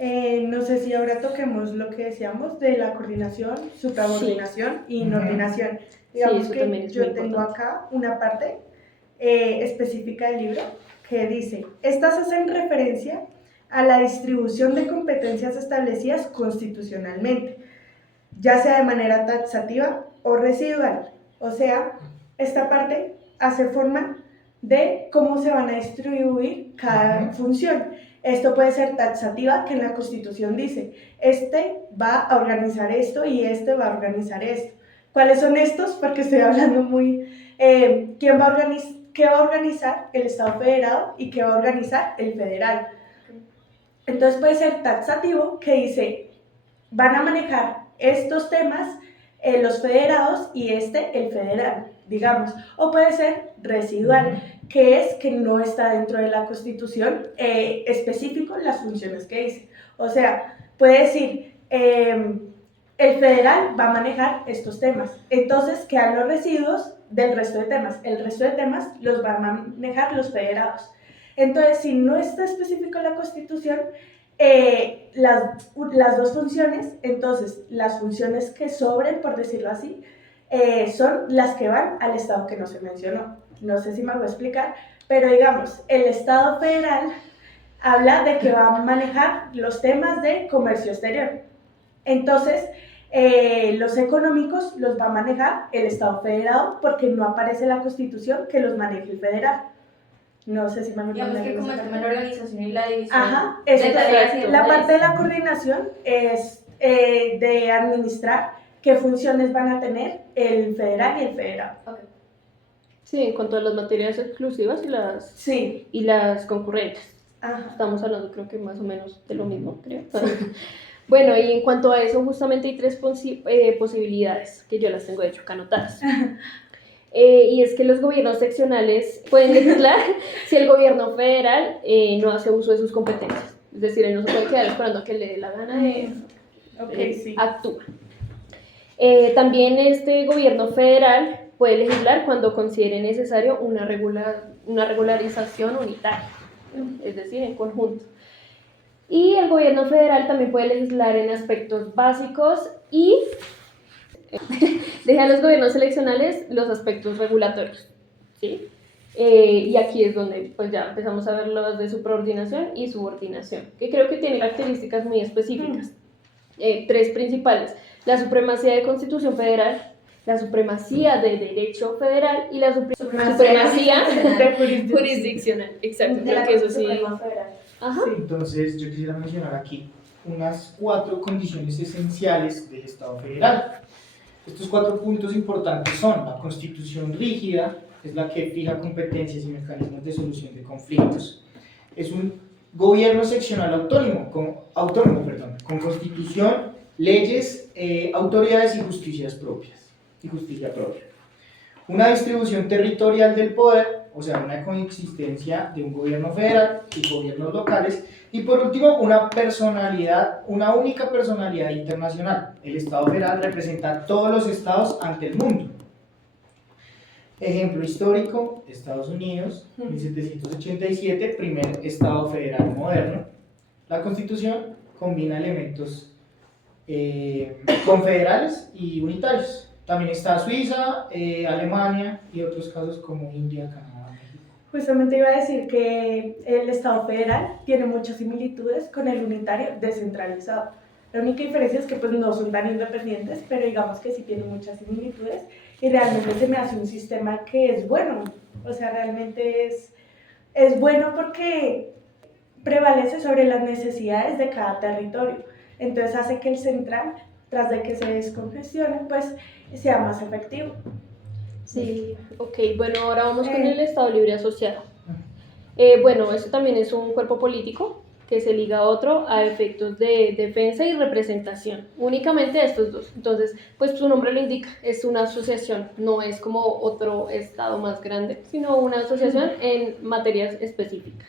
No sé si ahora toquemos lo que decíamos de la coordinación, supraordinación y inordinación. Digamos eso que también es yo muy tengo importante. acá una parte específica del libro que dice, estas hacen referencia a la distribución de competencias establecidas constitucionalmente, ya sea de manera taxativa o residual. O sea, esta parte hace forma de cómo se van a distribuir cada función. Esto puede ser taxativa, que en la Constitución dice, este va a organizar esto y este va a organizar esto. ¿Cuáles son estos? Porque estoy hablando muy... ¿Quién va a qué va a organizar el Estado federado y qué va a organizar el federal? Entonces puede ser taxativo, que dice, van a manejar estos temas los federados y el federal, digamos. O puede ser residual, que es que no está dentro de la Constitución específico las funciones que dice. O sea, puede decir, el federal va a manejar estos temas. Entonces quedan los residuos del resto de temas. El resto de temas los van a manejar los federados. Entonces, si no está específico en la Constitución, las dos funciones, entonces las funciones que sobren, por decirlo así, son las que van al Estado que no se mencionó. No sé si me voy a explicar, pero digamos, el Estado federal habla de que va a manejar los temas de comercio exterior. Entonces, los económicos los va a manejar el Estado federado porque no aparece en la Constitución que los maneje el federal. No sé si me Digamos que como el tema de la organización y la división Ajá, de tareas y la roles. parte de la coordinación es de administrar qué funciones van a tener el federal y el federado. Okay. Sí, en cuanto a las materias exclusivas Sí. y las concurrentes. Ajá. Estamos hablando creo que más o menos de lo mismo, creo. Bueno, y en cuanto a eso, justamente hay tres posibilidades, que yo las tengo de hecho acá anotadas. Y es que los gobiernos seccionales pueden legislar si el gobierno federal no hace uso de sus competencias. Es decir, él no se puede quedar esperando a que le dé la gana de Sí. actúa. También este gobierno federal puede legislar cuando considere necesario una regularización unitaria, es decir, en conjunto. Y el gobierno federal también puede legislar en aspectos básicos y deja a los gobiernos seleccionales los aspectos regulatorios, ¿sí? Y aquí es donde pues ya empezamos a ver los de supraordinación y subordinación, que creo que tienen características muy específicas. Tres principales: la supremacía de Constitución Federal, la supremacía de Derecho Federal y la supremacía jurisdiccional. Exacto, De la creo que eso sí. Suprema Federal. Ajá. Sí, entonces yo quisiera mencionar aquí unas 4 condiciones esenciales del Estado federal. Estos 4 puntos importantes son: la Constitución rígida, es la que fija competencias y mecanismos de solución de conflictos. Es un gobierno seccional autónomo, con constitución, leyes, autoridades y justicia propia. Una distribución territorial del poder, o sea, una coexistencia de un gobierno federal y gobiernos locales. Y por último, una única personalidad internacional. El Estado federal representa a todos los estados ante el mundo. Ejemplo histórico: Estados Unidos, 1787, primer Estado federal moderno. La Constitución combina elementos confederales y unitarios. También está Suiza, Alemania y otros casos como India, Canadá, México. Justamente iba a decir que el Estado federal tiene muchas similitudes con el unitario descentralizado. La única diferencia es que pues no son tan independientes, pero digamos que sí tienen muchas similitudes y realmente se me hace un sistema que es bueno. O sea, realmente es bueno porque prevalece sobre las necesidades de cada territorio. Entonces hace que el central, tras de que se descongestione, pues sea más efectivo. Sí, ok, bueno, ahora vamos con el Estado Libre Asociado. Bueno, esto también es un cuerpo político que se liga a otro a efectos de defensa y representación, únicamente a estos dos. Entonces, pues su nombre lo indica, es una asociación, no es como otro estado más grande, sino una asociación en materias específicas.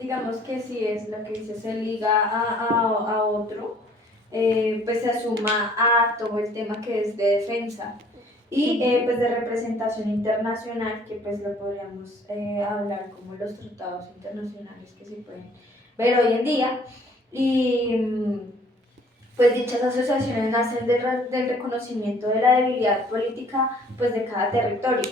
Digamos que sí es lo que dice, se liga a otro, pues se asuma a todo el tema que es de defensa y pues de representación internacional, que pues lo podríamos hablar como los tratados internacionales que se pueden ver hoy en día. Y pues dichas asociaciones nacen del reconocimiento de la debilidad política pues de cada territorio,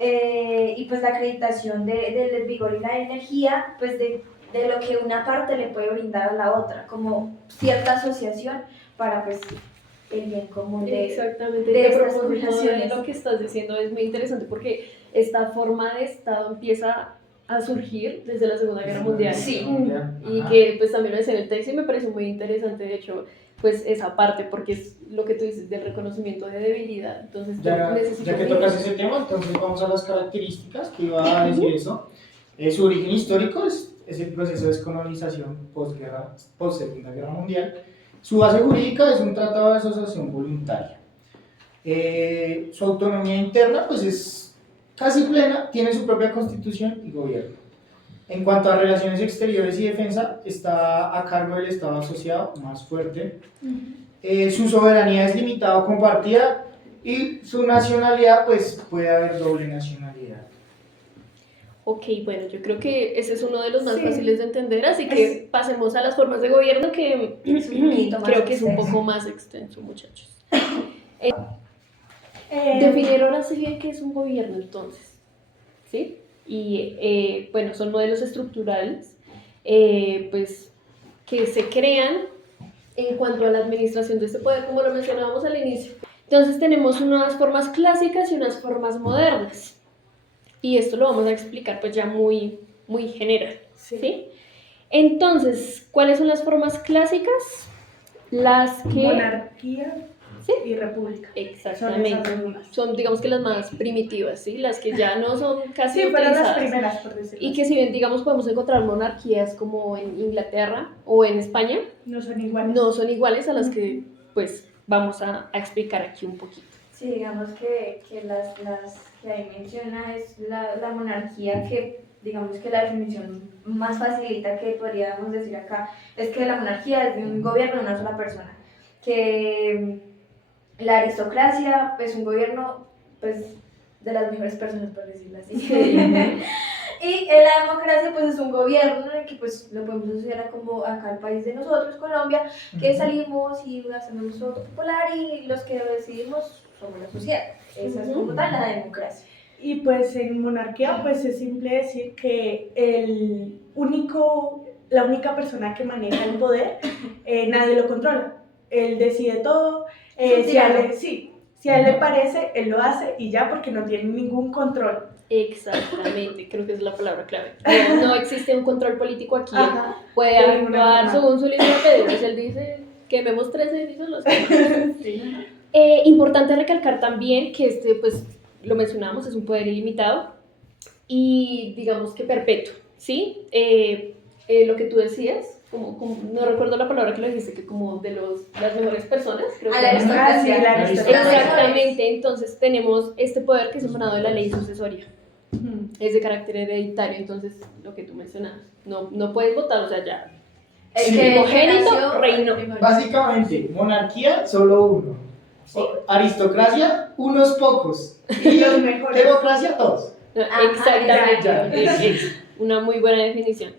y pues la acreditación del vigor y la energía pues de lo que una parte le puede brindar a la otra, como cierta asociación para pues el bien común Exactamente, de a estas propósito de poblaciones. lo que estás diciendo es muy interesante porque esta forma de Estado empieza a surgir desde la Segunda Guerra Mundial. Sí. Y que pues también lo decía en el texto y me pareció muy interesante, de hecho, pues esa parte, porque es lo que tú dices del reconocimiento de debilidad. Entonces, Ya necesito que tocas ese tema, entonces vamos a las características que iba a decir eso. Su origen histórico es el proceso de descolonización post-Segunda Guerra Mundial. Su base jurídica es un tratado de asociación voluntaria. Su autonomía interna pues es casi plena, tiene su propia constitución y gobierno. En cuanto a relaciones exteriores y defensa, está a cargo del Estado asociado más fuerte. Su soberanía es limitada o compartida y su nacionalidad, pues puede haber doble nacionalidad. Ok, bueno, yo creo que ese es uno de los más Sí. fáciles de entender, así que pasemos a las formas de gobierno que Es un poquito más creo que es un extenso. poco más extenso, muchachos. Definieron así bien qué es un gobierno entonces, ¿sí? Y bueno, son modelos estructurales, pues, que se crean en cuanto a la administración de este poder, como lo mencionábamos al inicio. Entonces tenemos unas formas clásicas y unas formas modernas. Y esto lo vamos a explicar pues ya muy, muy general, ¿sí? Entonces, ¿cuáles son las formas clásicas? Las que... Monarquía ¿Sí? y república. Exactamente. Son esas Son, digamos que las más primitivas, ¿sí? Las que ya no son casi Sí, fueron las utilizadas. primeras, por decirlo Y que si bien, digamos, podemos encontrar monarquías como en Inglaterra o en España, no son iguales. no son iguales a las que, pues, vamos a explicar aquí un poquito. Sí, digamos que las que ahí menciona es la monarquía, que digamos que la definición más facilita que podríamos decir acá es que la monarquía es de un gobierno de una sola persona, que la aristocracia es un gobierno pues de las mejores personas, por decirlo así. Y la democracia pues es un gobierno en el que pues lo podemos asociar como acá el país de nosotros, Colombia, que salimos y hacemos nuestro voto popular y los que lo decidimos somos la sociedad. Esa es como tal la democracia. Y pues en monarquía pues es simple decir que la única persona que maneja el poder, nadie lo controla. Él decide todo, si a él le parece, él lo hace y ya, porque no tiene ningún control. Exactamente, creo que es la palabra clave. No existe un control político aquí. Ajá, Puede de ninguna actuar forma. según su libre albedrío. Si él dice quememos 3 edificios, los quemamos. Sí. Importante recalcar también que este, pues, lo mencionamos, es un poder ilimitado y digamos que perpetuo, ¿sí? Lo que tú decías, no recuerdo la palabra que lo dijiste, que como de las mejores personas, creo A que la era. aristocracia. Sí, la aristocracia. Exactamente, entonces tenemos este poder que es emanado de la ley sucesoria, es de carácter hereditario, entonces lo que tú mencionabas, no puedes votar, o sea, ya, Sí. primogénito, reino. Básicamente, monarquía, solo uno. Sí. Aristocracia, unos pocos. Y los mejores. Democracia, todos. Exactamente, ya. es una muy buena definición.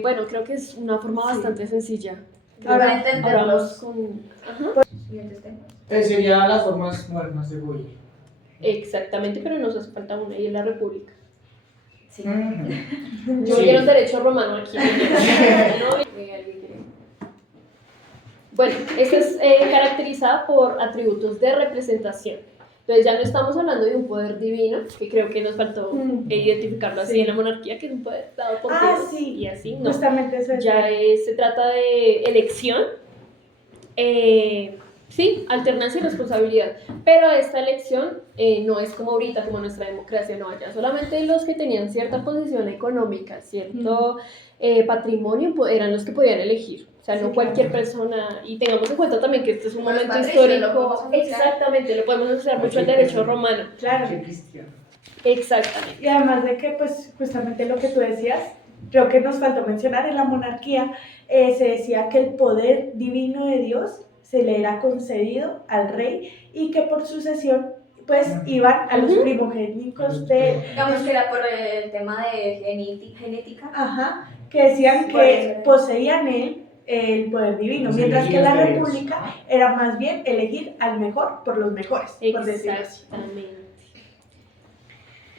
Bueno, creo que es una forma bastante sencilla. Ahora Ahora entenderlos. vamos con... Ajá. Siguientes temas. Serían las formas modernas de gobierno. Exactamente, pero nos hace falta una y es la república. Sí. Yo Sí. quiero derecho romano aquí. ¿No? Bueno, esta es caracterizada por atributos de representación. Entonces ya no estamos hablando de un poder divino, que creo que nos faltó identificarlo así Sí. en la monarquía, que es un poder dado por Ah, Dios, sí. y así no. Justamente eso es. Ya se trata de elección, sí, alternancia y responsabilidad, pero esta elección no es como ahorita, como nuestra democracia, no, allá solamente los que tenían cierta posición económica, cierto patrimonio eran los que podían elegir, o sea, no Sí, cualquier claro. persona, y tengamos en cuenta también que este es un Los momento patricios, lo histórico, podemos asociar. exactamente, lo podemos asociar mucho al derecho romano, Claro. Cristiano. exactamente. Y además de que, pues, justamente lo que tú decías, creo que nos faltó mencionar, en la monarquía se decía que el poder divino de Dios se le era concedido al rey y que por sucesión pues iban a los Ujú. primogénitos de, Digamos que era por el tema de genética. ajá, que decían Por que eso. poseían el poder divino, Los mientras que la elegidos de Dios. república era más bien elegir al mejor por los mejores, por decirlo así. Exactamente.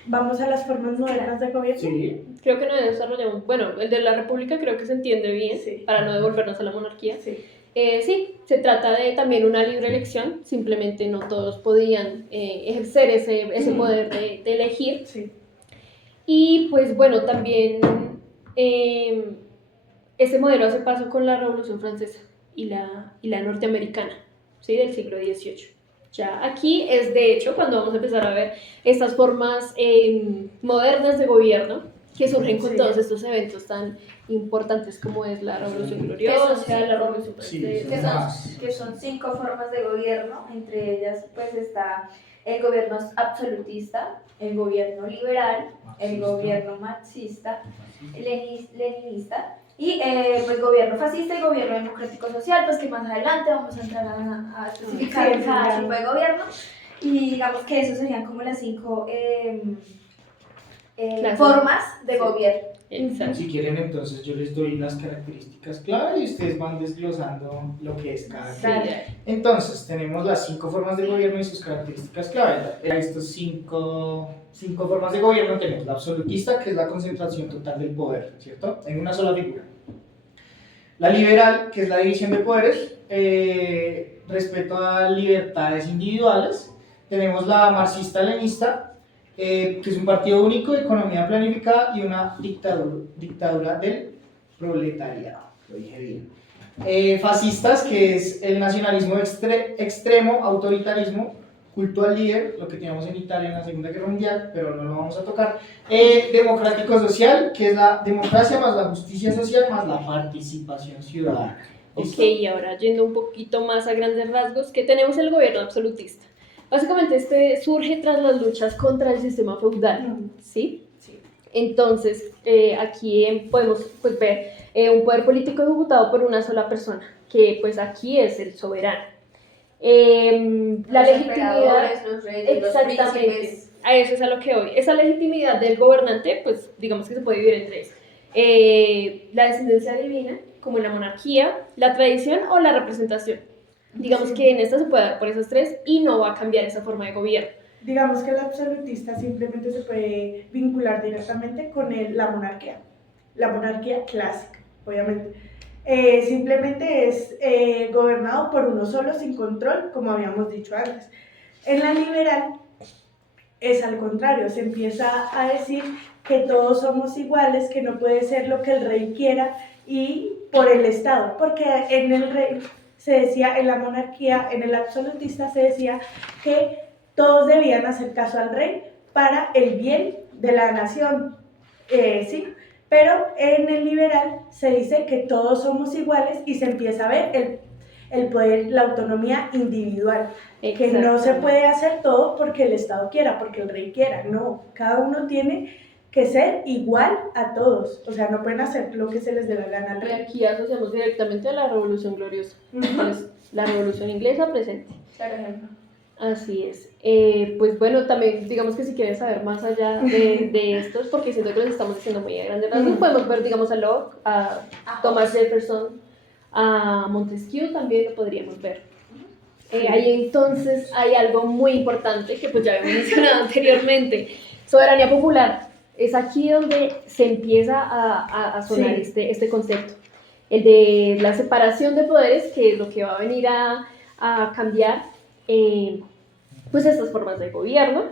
Vamos a las formas modernas de gobierno. Sí, Creo que no desarrollamos, bueno, el de la república creo que se entiende bien, Sí. para no devolvernos a la monarquía. Sí. Sí, se trata de también una libre elección, simplemente no todos podían ejercer ese poder de elegir. Sí. Y pues bueno, también ese modelo hace paso con la Revolución Francesa y la norteamericana, ¿sí? Del siglo XVIII. Ya aquí es de hecho cuando vamos a empezar a ver estas formas modernas de gobierno que surgen con Sí. todos estos eventos tan importantes como es la Revolución Gloriosa, la Revolución Sí, Francesa. Que son 5 formas de gobierno, entre ellas pues está el gobierno absolutista, el gobierno liberal, el gobierno marxista, leninista y pues gobierno fascista y gobierno democrático social, pues que más adelante vamos a entrar a especificar Sí, cada claro. tipo de gobierno y digamos que esos serían como las 5 Clases. formas de Sí. gobierno. Exacto. si quieren entonces yo les doy las características clave y ustedes van desglosando lo que es cada Sí, una. dale. Entonces, tenemos las 5 formas de gobierno y sus características clave. De estas 5 formas de gobierno tenemos la absolutista, que es la concentración total del poder, ¿cierto? En una sola figura. La liberal, que es la división de poderes, respecto a libertades individuales. Tenemos la marxista-leninista, que es un partido único, economía planificada y una dictadura del proletariado. Lo dije bien. Fascistas, que es el nacionalismo extremo, autoritarismo, culto al líder, lo que teníamos en Italia en la Segunda Guerra Mundial, pero no lo vamos a tocar. Democrático social, que es la democracia más la justicia social más la participación ciudadana. ¿Listo? Ok, y ahora yendo un poquito más a grandes rasgos, ¿qué tenemos el gobierno absolutista? Básicamente este surge tras las luchas contra el sistema feudal, ¿sí? Sí. Entonces, aquí podemos pues, ver un poder político ejecutado por una sola persona, que pues aquí es el soberano. La Los legitimidad, emperadores, los reyes, los exactamente, príncipes. a eso es a lo que voy. Esa legitimidad del gobernante, pues digamos que se puede dividir en 3. La descendencia divina, como en la monarquía, la tradición o la representación. Digamos Sí. que en esta se puede dar por esas 3 y no va a cambiar esa forma de gobierno. Digamos que el absolutista simplemente se puede vincular directamente con la monarquía clásica, obviamente. Simplemente es gobernado por uno solo, sin control, como habíamos dicho antes. En la liberal es al contrario, se empieza a decir que todos somos iguales, que no puede ser lo que el rey quiera y por el Estado, porque en el rey se decía, en la monarquía, en el absolutista se decía que todos debían hacer caso al rey para el bien de la nación, ¿sí? Pero en el liberal se dice que todos somos iguales y se empieza a ver el poder, la autonomía individual, que no se puede hacer todo porque el Estado quiera, porque el rey quiera, no, cada uno tiene que ser igual a todos, o sea, no pueden hacer lo que se les dé la gana al Y rey. aquí asociamos directamente a la Revolución Gloriosa, pues, la Revolución Inglesa presente. Claro, ejemplo. Así es. Pues bueno, también digamos que si quieren saber más allá de estos, porque siento que los estamos diciendo muy a grandes rasgos, podemos ver, digamos, a Locke, a Thomas Jefferson, a Montesquieu también lo podríamos ver. Ahí entonces hay algo muy importante que pues ya habíamos mencionado anteriormente, soberanía popular. Es aquí donde se empieza a sonar este concepto, el de la separación de poderes, que es lo que va a venir a cambiar pues estas formas de gobierno,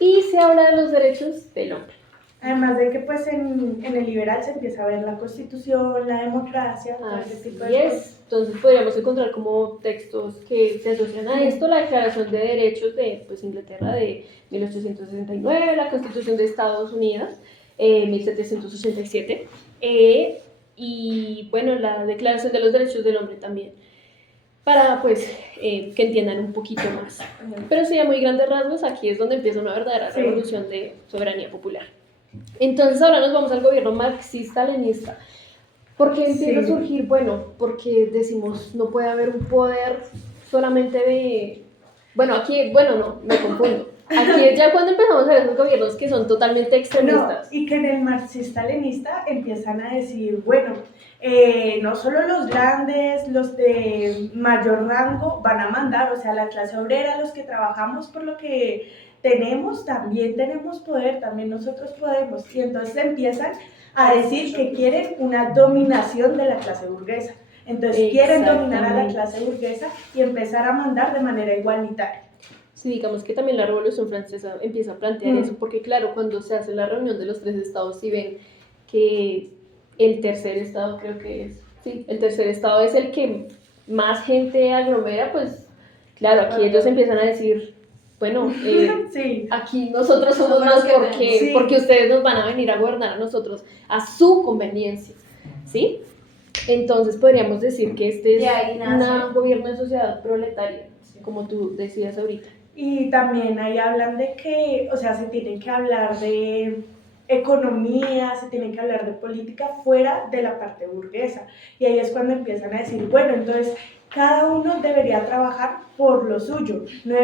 y se habla de los derechos del hombre. Además de que pues en el liberal se empieza a ver la constitución, la democracia, todo ese Así tipo de cosas. es. Entonces podríamos encontrar como textos que se asocian a esto, la Declaración de Derechos de pues, Inglaterra de 1869, la Constitución de Estados Unidos 1787 y bueno, la Declaración de los Derechos del Hombre también, para pues que entiendan un poquito más. Pero sí, a muy grandes rasgos, aquí es donde empieza una verdadera revolución de soberanía popular. Entonces ahora nos vamos al gobierno marxista-leninista. ¿Por qué empieza a surgir? Bueno, porque decimos no puede haber un poder solamente Bueno, aquí, bueno, no, me confundo. Aquí es ya cuando empezamos a ver esos gobiernos que son totalmente No, extremistas. y que en el marxista-leninista empiezan a decir, bueno, no solo los grandes, los de mayor rango van a mandar, o sea, la clase obrera, los que trabajamos por lo que tenemos, también tenemos poder, también nosotros podemos. Y entonces empiezan a decir que quieren una dominación de la clase burguesa. Entonces quieren dominar a la clase burguesa y empezar a mandar de manera igualitaria. Sí, digamos que también la Revolución Francesa empieza a plantear eso, porque claro, cuando se hace la reunión de los tres estados y ven que el tercer estado, creo que es, sí, el tercer estado es el que más gente aglomera, pues claro, aquí ellos empiezan a decir, bueno, Sí. aquí nosotros somos Somos más los que porque, sí. porque ustedes nos van a venir a gobernar a nosotros a su conveniencia, ¿sí? Entonces podríamos decir que este es De ahí nace. un gobierno de sociedad proletaria, como tú decías ahorita. Y también ahí hablan de que, o sea, se tienen que hablar de economía, se tienen que hablar de política fuera de la parte burguesa. Y ahí es cuando empiezan a decir, bueno, entonces cada uno debería trabajar por lo suyo, no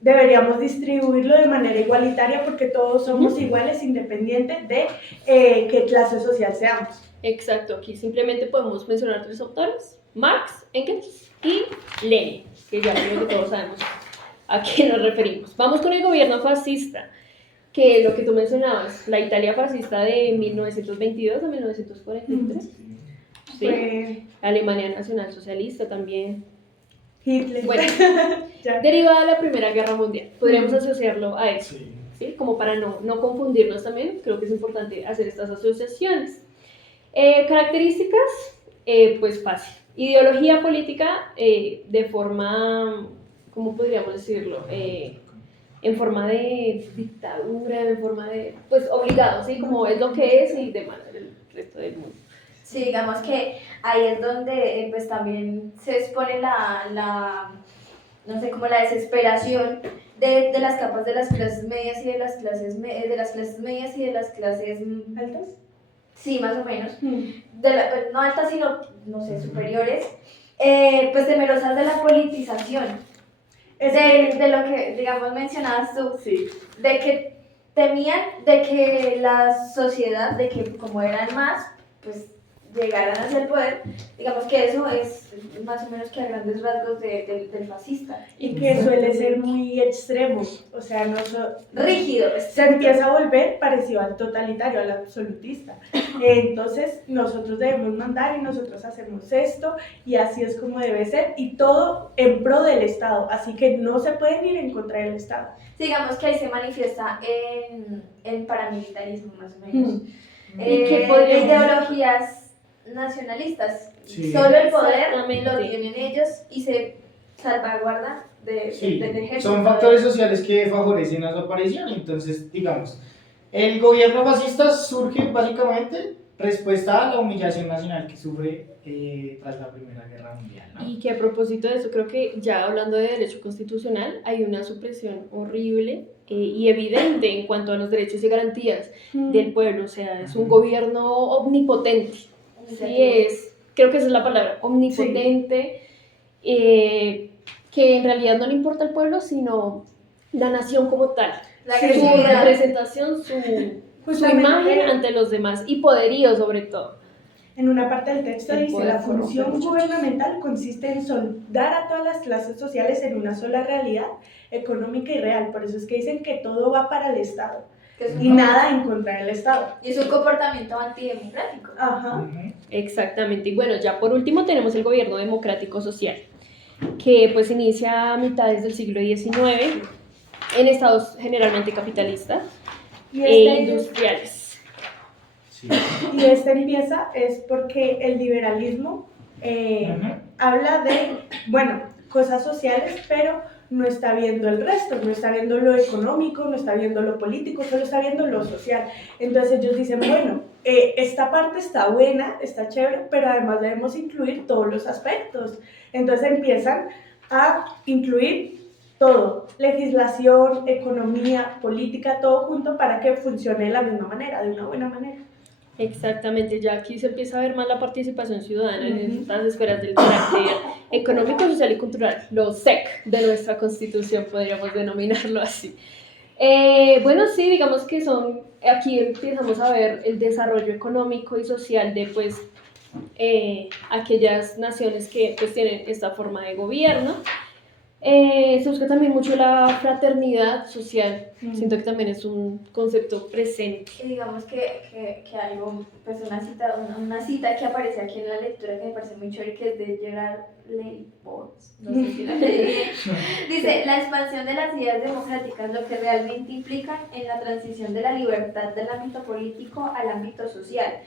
deberíamos distribuirlo de manera igualitaria porque todos somos iguales independiente de qué clase social seamos. Exacto, aquí simplemente podemos mencionar tres autores, Marx, Engels y Lenin, que ya creo que todos sabemos a qué nos referimos. Vamos con el gobierno fascista, que lo que tú mencionabas, la Italia fascista de 1922 a 1943, ¿sí? Fue Alemania Nacional Socialista también. Hitler. Bueno, Ya. derivada de la Primera Guerra Mundial, podríamos asociarlo a eso, ¿sí? Como para no confundirnos también, creo que es importante hacer estas asociaciones. Características, pues fácil. Ideología política de forma, ¿cómo podríamos decirlo? En forma de dictadura, en forma de, pues obligado, ¿sí? Como es lo que es y demás el resto del mundo. Sí, digamos que ahí es donde pues también se expone no sé, como la desesperación de las capas de las clases medias y de las clases medias y de las clases ¿Altas? sí, más o menos, Mm. no altas sino, no sé, superiores, pues temerosas de la politización, de lo que, digamos, mencionabas tú, Sí. de que temían de que la sociedad, de que como eran más, pues llegaran hacia el poder, digamos que eso es más o menos que a grandes rasgos del fascista. Y que suele ser muy extremo, o sea, Rígido, se empieza a volver parecido al totalitario, al absolutista. Entonces, nosotros debemos mandar y nosotros hacemos esto y así es como debe ser y todo en pro del Estado, así que no se pueden ir en contra del Estado. digamos que ahí se manifiesta en paramilitarismo más o menos. ¿Y qué De podríamos- ideologías nacionalistas. Sí. Solo el poder Exactamente. lo tienen ellos y se salvaguarda Sí, del ejército. son factores sociales que favorecen a su aparición. Entonces, digamos, el gobierno fascista surge básicamente respuesta a la humillación nacional que sufre tras la Primera Guerra Mundial, ¿no? Y que a propósito de eso, creo que ya hablando de derecho constitucional, hay una supresión horrible y evidente en cuanto a los derechos y garantías del pueblo. O sea, es un gobierno omnipotente. Sí, creo que esa es la palabra, omnipotente, que en realidad no le importa al pueblo, sino la nación como tal. La Sí. Su agresividad. representación, su Justamente, imagen ante los demás y poderío sobre todo. en una parte del texto El dice, poder la corrompe, función muchachos. gubernamental consiste en soldar a todas las clases sociales en una sola realidad económica y real. Por eso es que dicen que todo va para el Estado Que es un y nada en contra del Estado. Y es un comportamiento antidemocrático. Ajá. Ujú. Exactamente. Y bueno, ya por último tenemos el gobierno democrático social, que pues inicia a mitades del siglo XIX en estados generalmente capitalistas Y e este, industriales. Sí. y este empieza es porque el liberalismo Ujú. habla de, bueno, cosas sociales, pero no está viendo el resto, no está viendo lo económico, no está viendo lo político, solo está viendo lo social. Entonces ellos dicen, bueno, esta parte está buena, está chévere, pero además debemos incluir todos los aspectos. Entonces empiezan a incluir todo, legislación, economía, política, todo junto para que funcione de la misma manera, de una buena manera. Exactamente, ya aquí se empieza a ver más la participación ciudadana en estas esferas del carácter económico, social y cultural, lo SEC de nuestra constitución, podríamos denominarlo así. Bueno, sí, digamos que aquí empezamos a ver el desarrollo económico y social de pues aquellas naciones que pues tienen esta forma de gobierno. Se busca también mucho la fraternidad social. Siento que también es un concepto presente. Y digamos que algo, pues una cita que aparece aquí en la lectura que me parece muy chévere, que es de Gerard Leibowitz, no sé si la leí bien. Dice, la expansión de las ideas democráticas, lo que realmente implican en la transición de la libertad del ámbito político al ámbito social.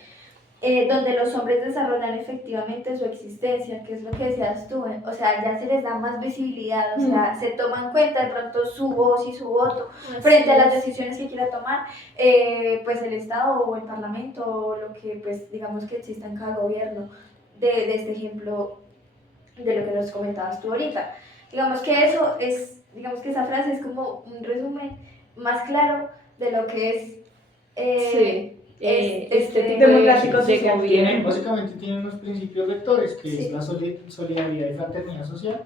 Donde los hombres desarrollan efectivamente su existencia, que es lo que decías tú, o sea, ya se les da más visibilidad, o sea, se toma en cuenta de pronto su voz y su voto frente a las decisiones que quiera tomar pues el Estado o el Parlamento o lo que pues digamos que exista en cada gobierno, de este ejemplo de lo que nos comentabas tú ahorita. Digamos que eso es, digamos que esa frase es como un resumen más claro de lo que es Sí. Este tipo democrático de social. gobierno. Básicamente tienen unos principios rectores, que Sí. es la solidaridad y fraternidad social,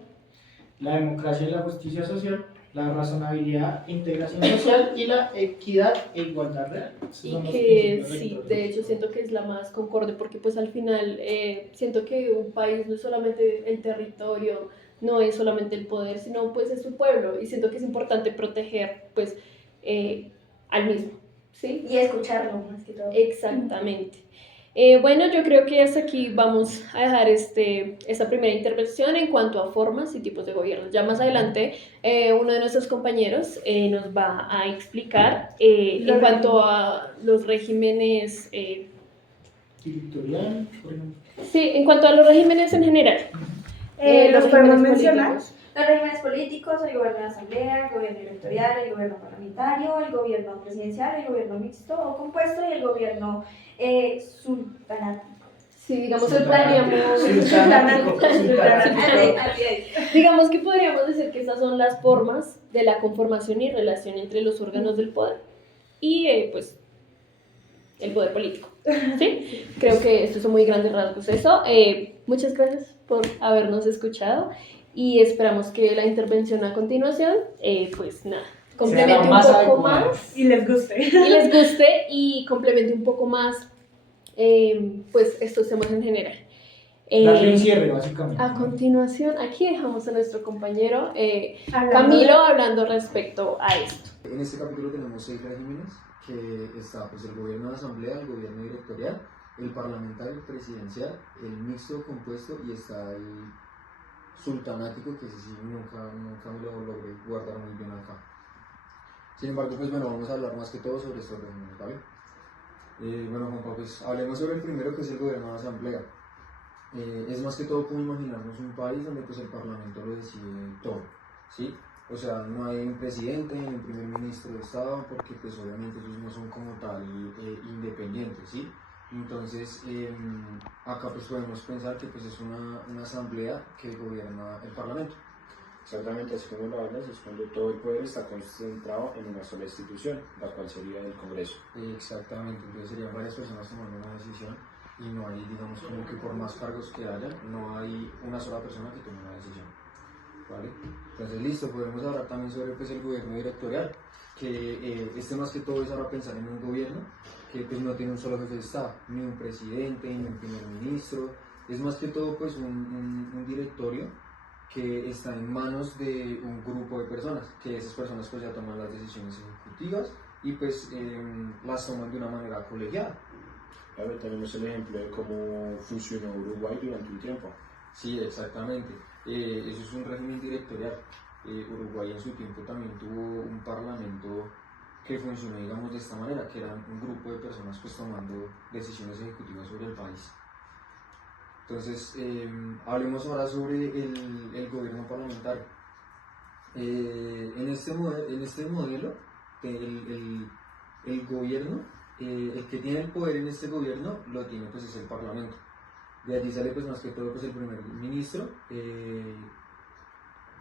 la democracia y la justicia social, la razonabilidad e integración social y la equidad e igualdad real. Esos Y son los que principios sí, rectores. de hecho siento que es la más concorde porque pues al final siento que un país no es solamente el territorio, no es solamente el poder, sino pues es su pueblo y siento que es importante proteger pues al mismo, ¿sí? y escucharlo más que todo. Exactamente. Bueno, yo creo que hasta aquí vamos a dejar esta primera intervención en cuanto a formas y tipos de gobierno. Ya más adelante uno de nuestros compañeros nos va a explicar en cuanto a los regímenes, Dictatorial, por ejemplo. sí, en cuanto a los regímenes en general. ¿Los podemos regímenes mencionar? políticos. Los regímenes políticos, el gobierno de asamblea, el gobierno directorial, el gobierno parlamentario, el gobierno presidencial, el gobierno mixto o compuesto y el gobierno sultanático. Sí, digamos que Sultanático. podríamos... Sultanático. Digamos que podríamos decir que estas son las formas de la conformación y relación entre los órganos del poder y pues el poder político. ¿Sí? Creo que estos son muy grandes rasgos. Eso, muchas gracias por habernos escuchado y esperamos que la intervención a continuación, pues nada, complemente un más poco adecuada. más Y les guste. y les guste y complemente un poco más pues estos temas en general. Darle un cierre, básicamente. A continuación, aquí dejamos a nuestro compañero Hablando Camilo hablando respecto a esto. En este capítulo tenemos 6 regímenes, que está pues, el gobierno de asamblea, el gobierno directorial, el parlamentario, el presidencial, el mixto compuesto y está el sultanático, que ese sí nunca me lo logré guardar muy bien acá. Sin embargo, pues bueno, vamos a hablar más que todo sobre estos regímenes, ¿vale? Bueno, Juanpa, pues hablemos sobre el primero, que es el gobierno de asamblea. Es más que todo como imaginarnos un país donde pues el parlamento lo decide todo, ¿sí? O sea, no hay un presidente ni un primer ministro de estado porque pues obviamente ellos no son como tal independientes, ¿sí? Entonces, acá pues podemos pensar que pues es una asamblea que gobierna el parlamento. Exactamente, así como lo hablas, es cuando todo el poder está concentrado en una sola institución, la cual sería el Congreso. Exactamente, entonces serían varias personas tomando una decisión y no hay, digamos, como que por más cargos que haya, no hay una sola persona que tome una decisión, ¿vale? Entonces, listo, podemos hablar también sobre pues, el gobierno directorial, que más que todo es ahora pensar en un gobierno que pues no tiene un solo jefe de Estado, ni un presidente, ni un primer ministro, es más que todo pues un directorio que está en manos de un grupo de personas, que esas personas pues ya toman las decisiones ejecutivas y pues las toman de una manera colegiada. Claro, tenemos el ejemplo de cómo funcionó Uruguay durante un tiempo. Sí, exactamente. Eso es un régimen directorial. Uruguay en su tiempo también tuvo un parlamento que funcionó, digamos, de esta manera, que era un grupo de personas pues tomando decisiones ejecutivas sobre el país. Entonces, hablemos ahora sobre el gobierno parlamentario. En este modelo, el gobierno, el que tiene el poder en este gobierno, lo tiene pues es el parlamento. De allí sale pues más que todo pues el primer ministro,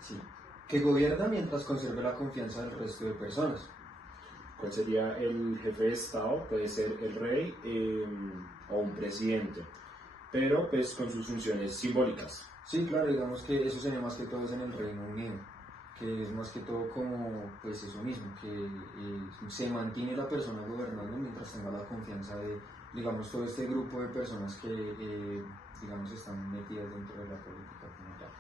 sí, que gobierna mientras conserve la confianza del resto de personas. ¿Cuál sería el jefe de Estado? Puede ser el rey o un presidente, pero pues con sus funciones simbólicas. Sí, claro, digamos que eso sería más que todo es en el Reino Unido, que es más que todo como pues eso mismo, que se mantiene la persona gobernando mientras tenga la confianza de, digamos, todo este grupo de personas que, digamos, están metidas dentro de la política como tal.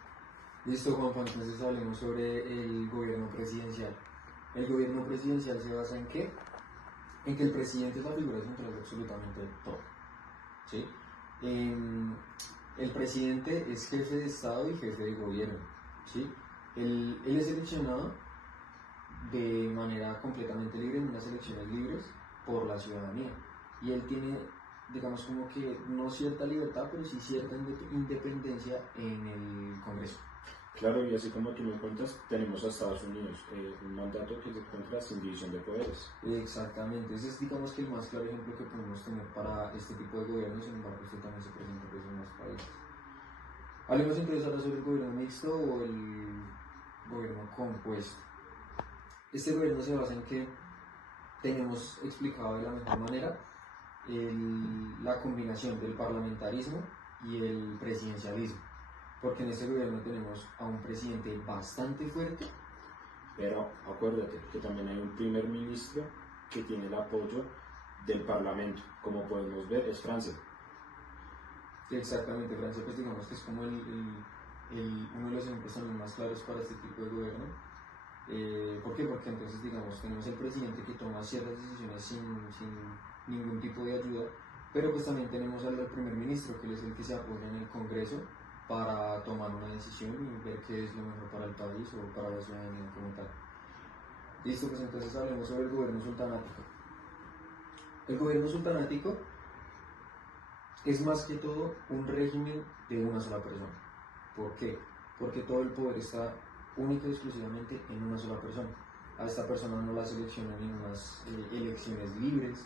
Listo, Juanjo, entonces hablemos sobre el gobierno presidencial. El gobierno presidencial se basa en qué? En que el presidente es la figura central de absolutamente todo, ¿sí? El presidente es jefe de Estado y jefe de gobierno, ¿sí? Él es seleccionado de manera completamente libre, en unas elecciones libres, por la ciudadanía. Y él tiene, digamos, como que no cierta libertad, pero sí cierta independencia en el Congreso. Claro, y así como tú me cuentas, tenemos a Estados Unidos, un mandato que se encuentra sin división de poderes. Exactamente, ese es, digamos, que el más claro ejemplo que podemos tener para este tipo de gobierno. Sin embargo, esto también se presenta pues, en más países. Hablemos entonces ahora sobre el gobierno mixto o el gobierno compuesto. Este gobierno se basa en que tenemos explicado de la mejor manera la combinación del parlamentarismo y el presidencialismo, porque en este gobierno tenemos a un presidente bastante fuerte. Pero acuérdate que también hay un primer ministro que tiene el apoyo del Parlamento, como podemos ver es Francia. Exactamente, Francia pues digamos que es como uno de los ejemplos también más claros para este tipo de gobierno. ¿Por qué? Porque entonces digamos tenemos el presidente que toma ciertas decisiones sin ningún tipo de ayuda, pero pues también tenemos al primer ministro, que es el que se apoya en el Congreso para tomar una decisión y ver qué es lo mejor para el país o para la ciudadanía como tal. Listo, pues entonces hablemos sobre el gobierno sultanático. El gobierno sultanático es más que todo un régimen de una sola persona. ¿Por qué? Porque todo el poder está única y exclusivamente en una sola persona. A esta persona no la seleccionan en unas elecciones libres.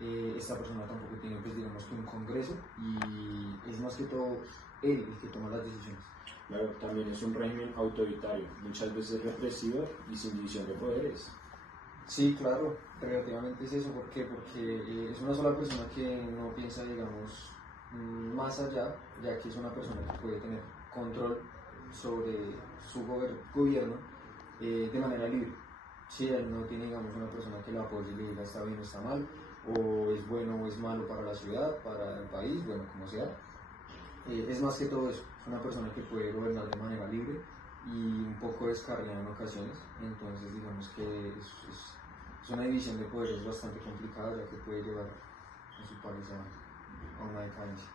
Esta persona tampoco tiene, pues digamos que un congreso, y es más que todo él el que toma las decisiones. Claro, también es un régimen autoritario, muchas veces represivo y sin división de poderes. Sí, claro, relativamente es eso. ¿Por qué? Porque es una sola persona que no piensa, digamos, más allá, ya que es una persona que puede tener control sobre su gobierno de manera libre. Si él no tiene, digamos, una persona que la apoye y le diga está bien o está mal, o es bueno o es malo para la ciudad, para el país, bueno, como sea. Es más que todo eso, es una persona que puede gobernar de manera libre y un poco descarriada en ocasiones. Entonces digamos que es una división de poderes bastante complicada, ya que puede llevar a su país a una decadencia.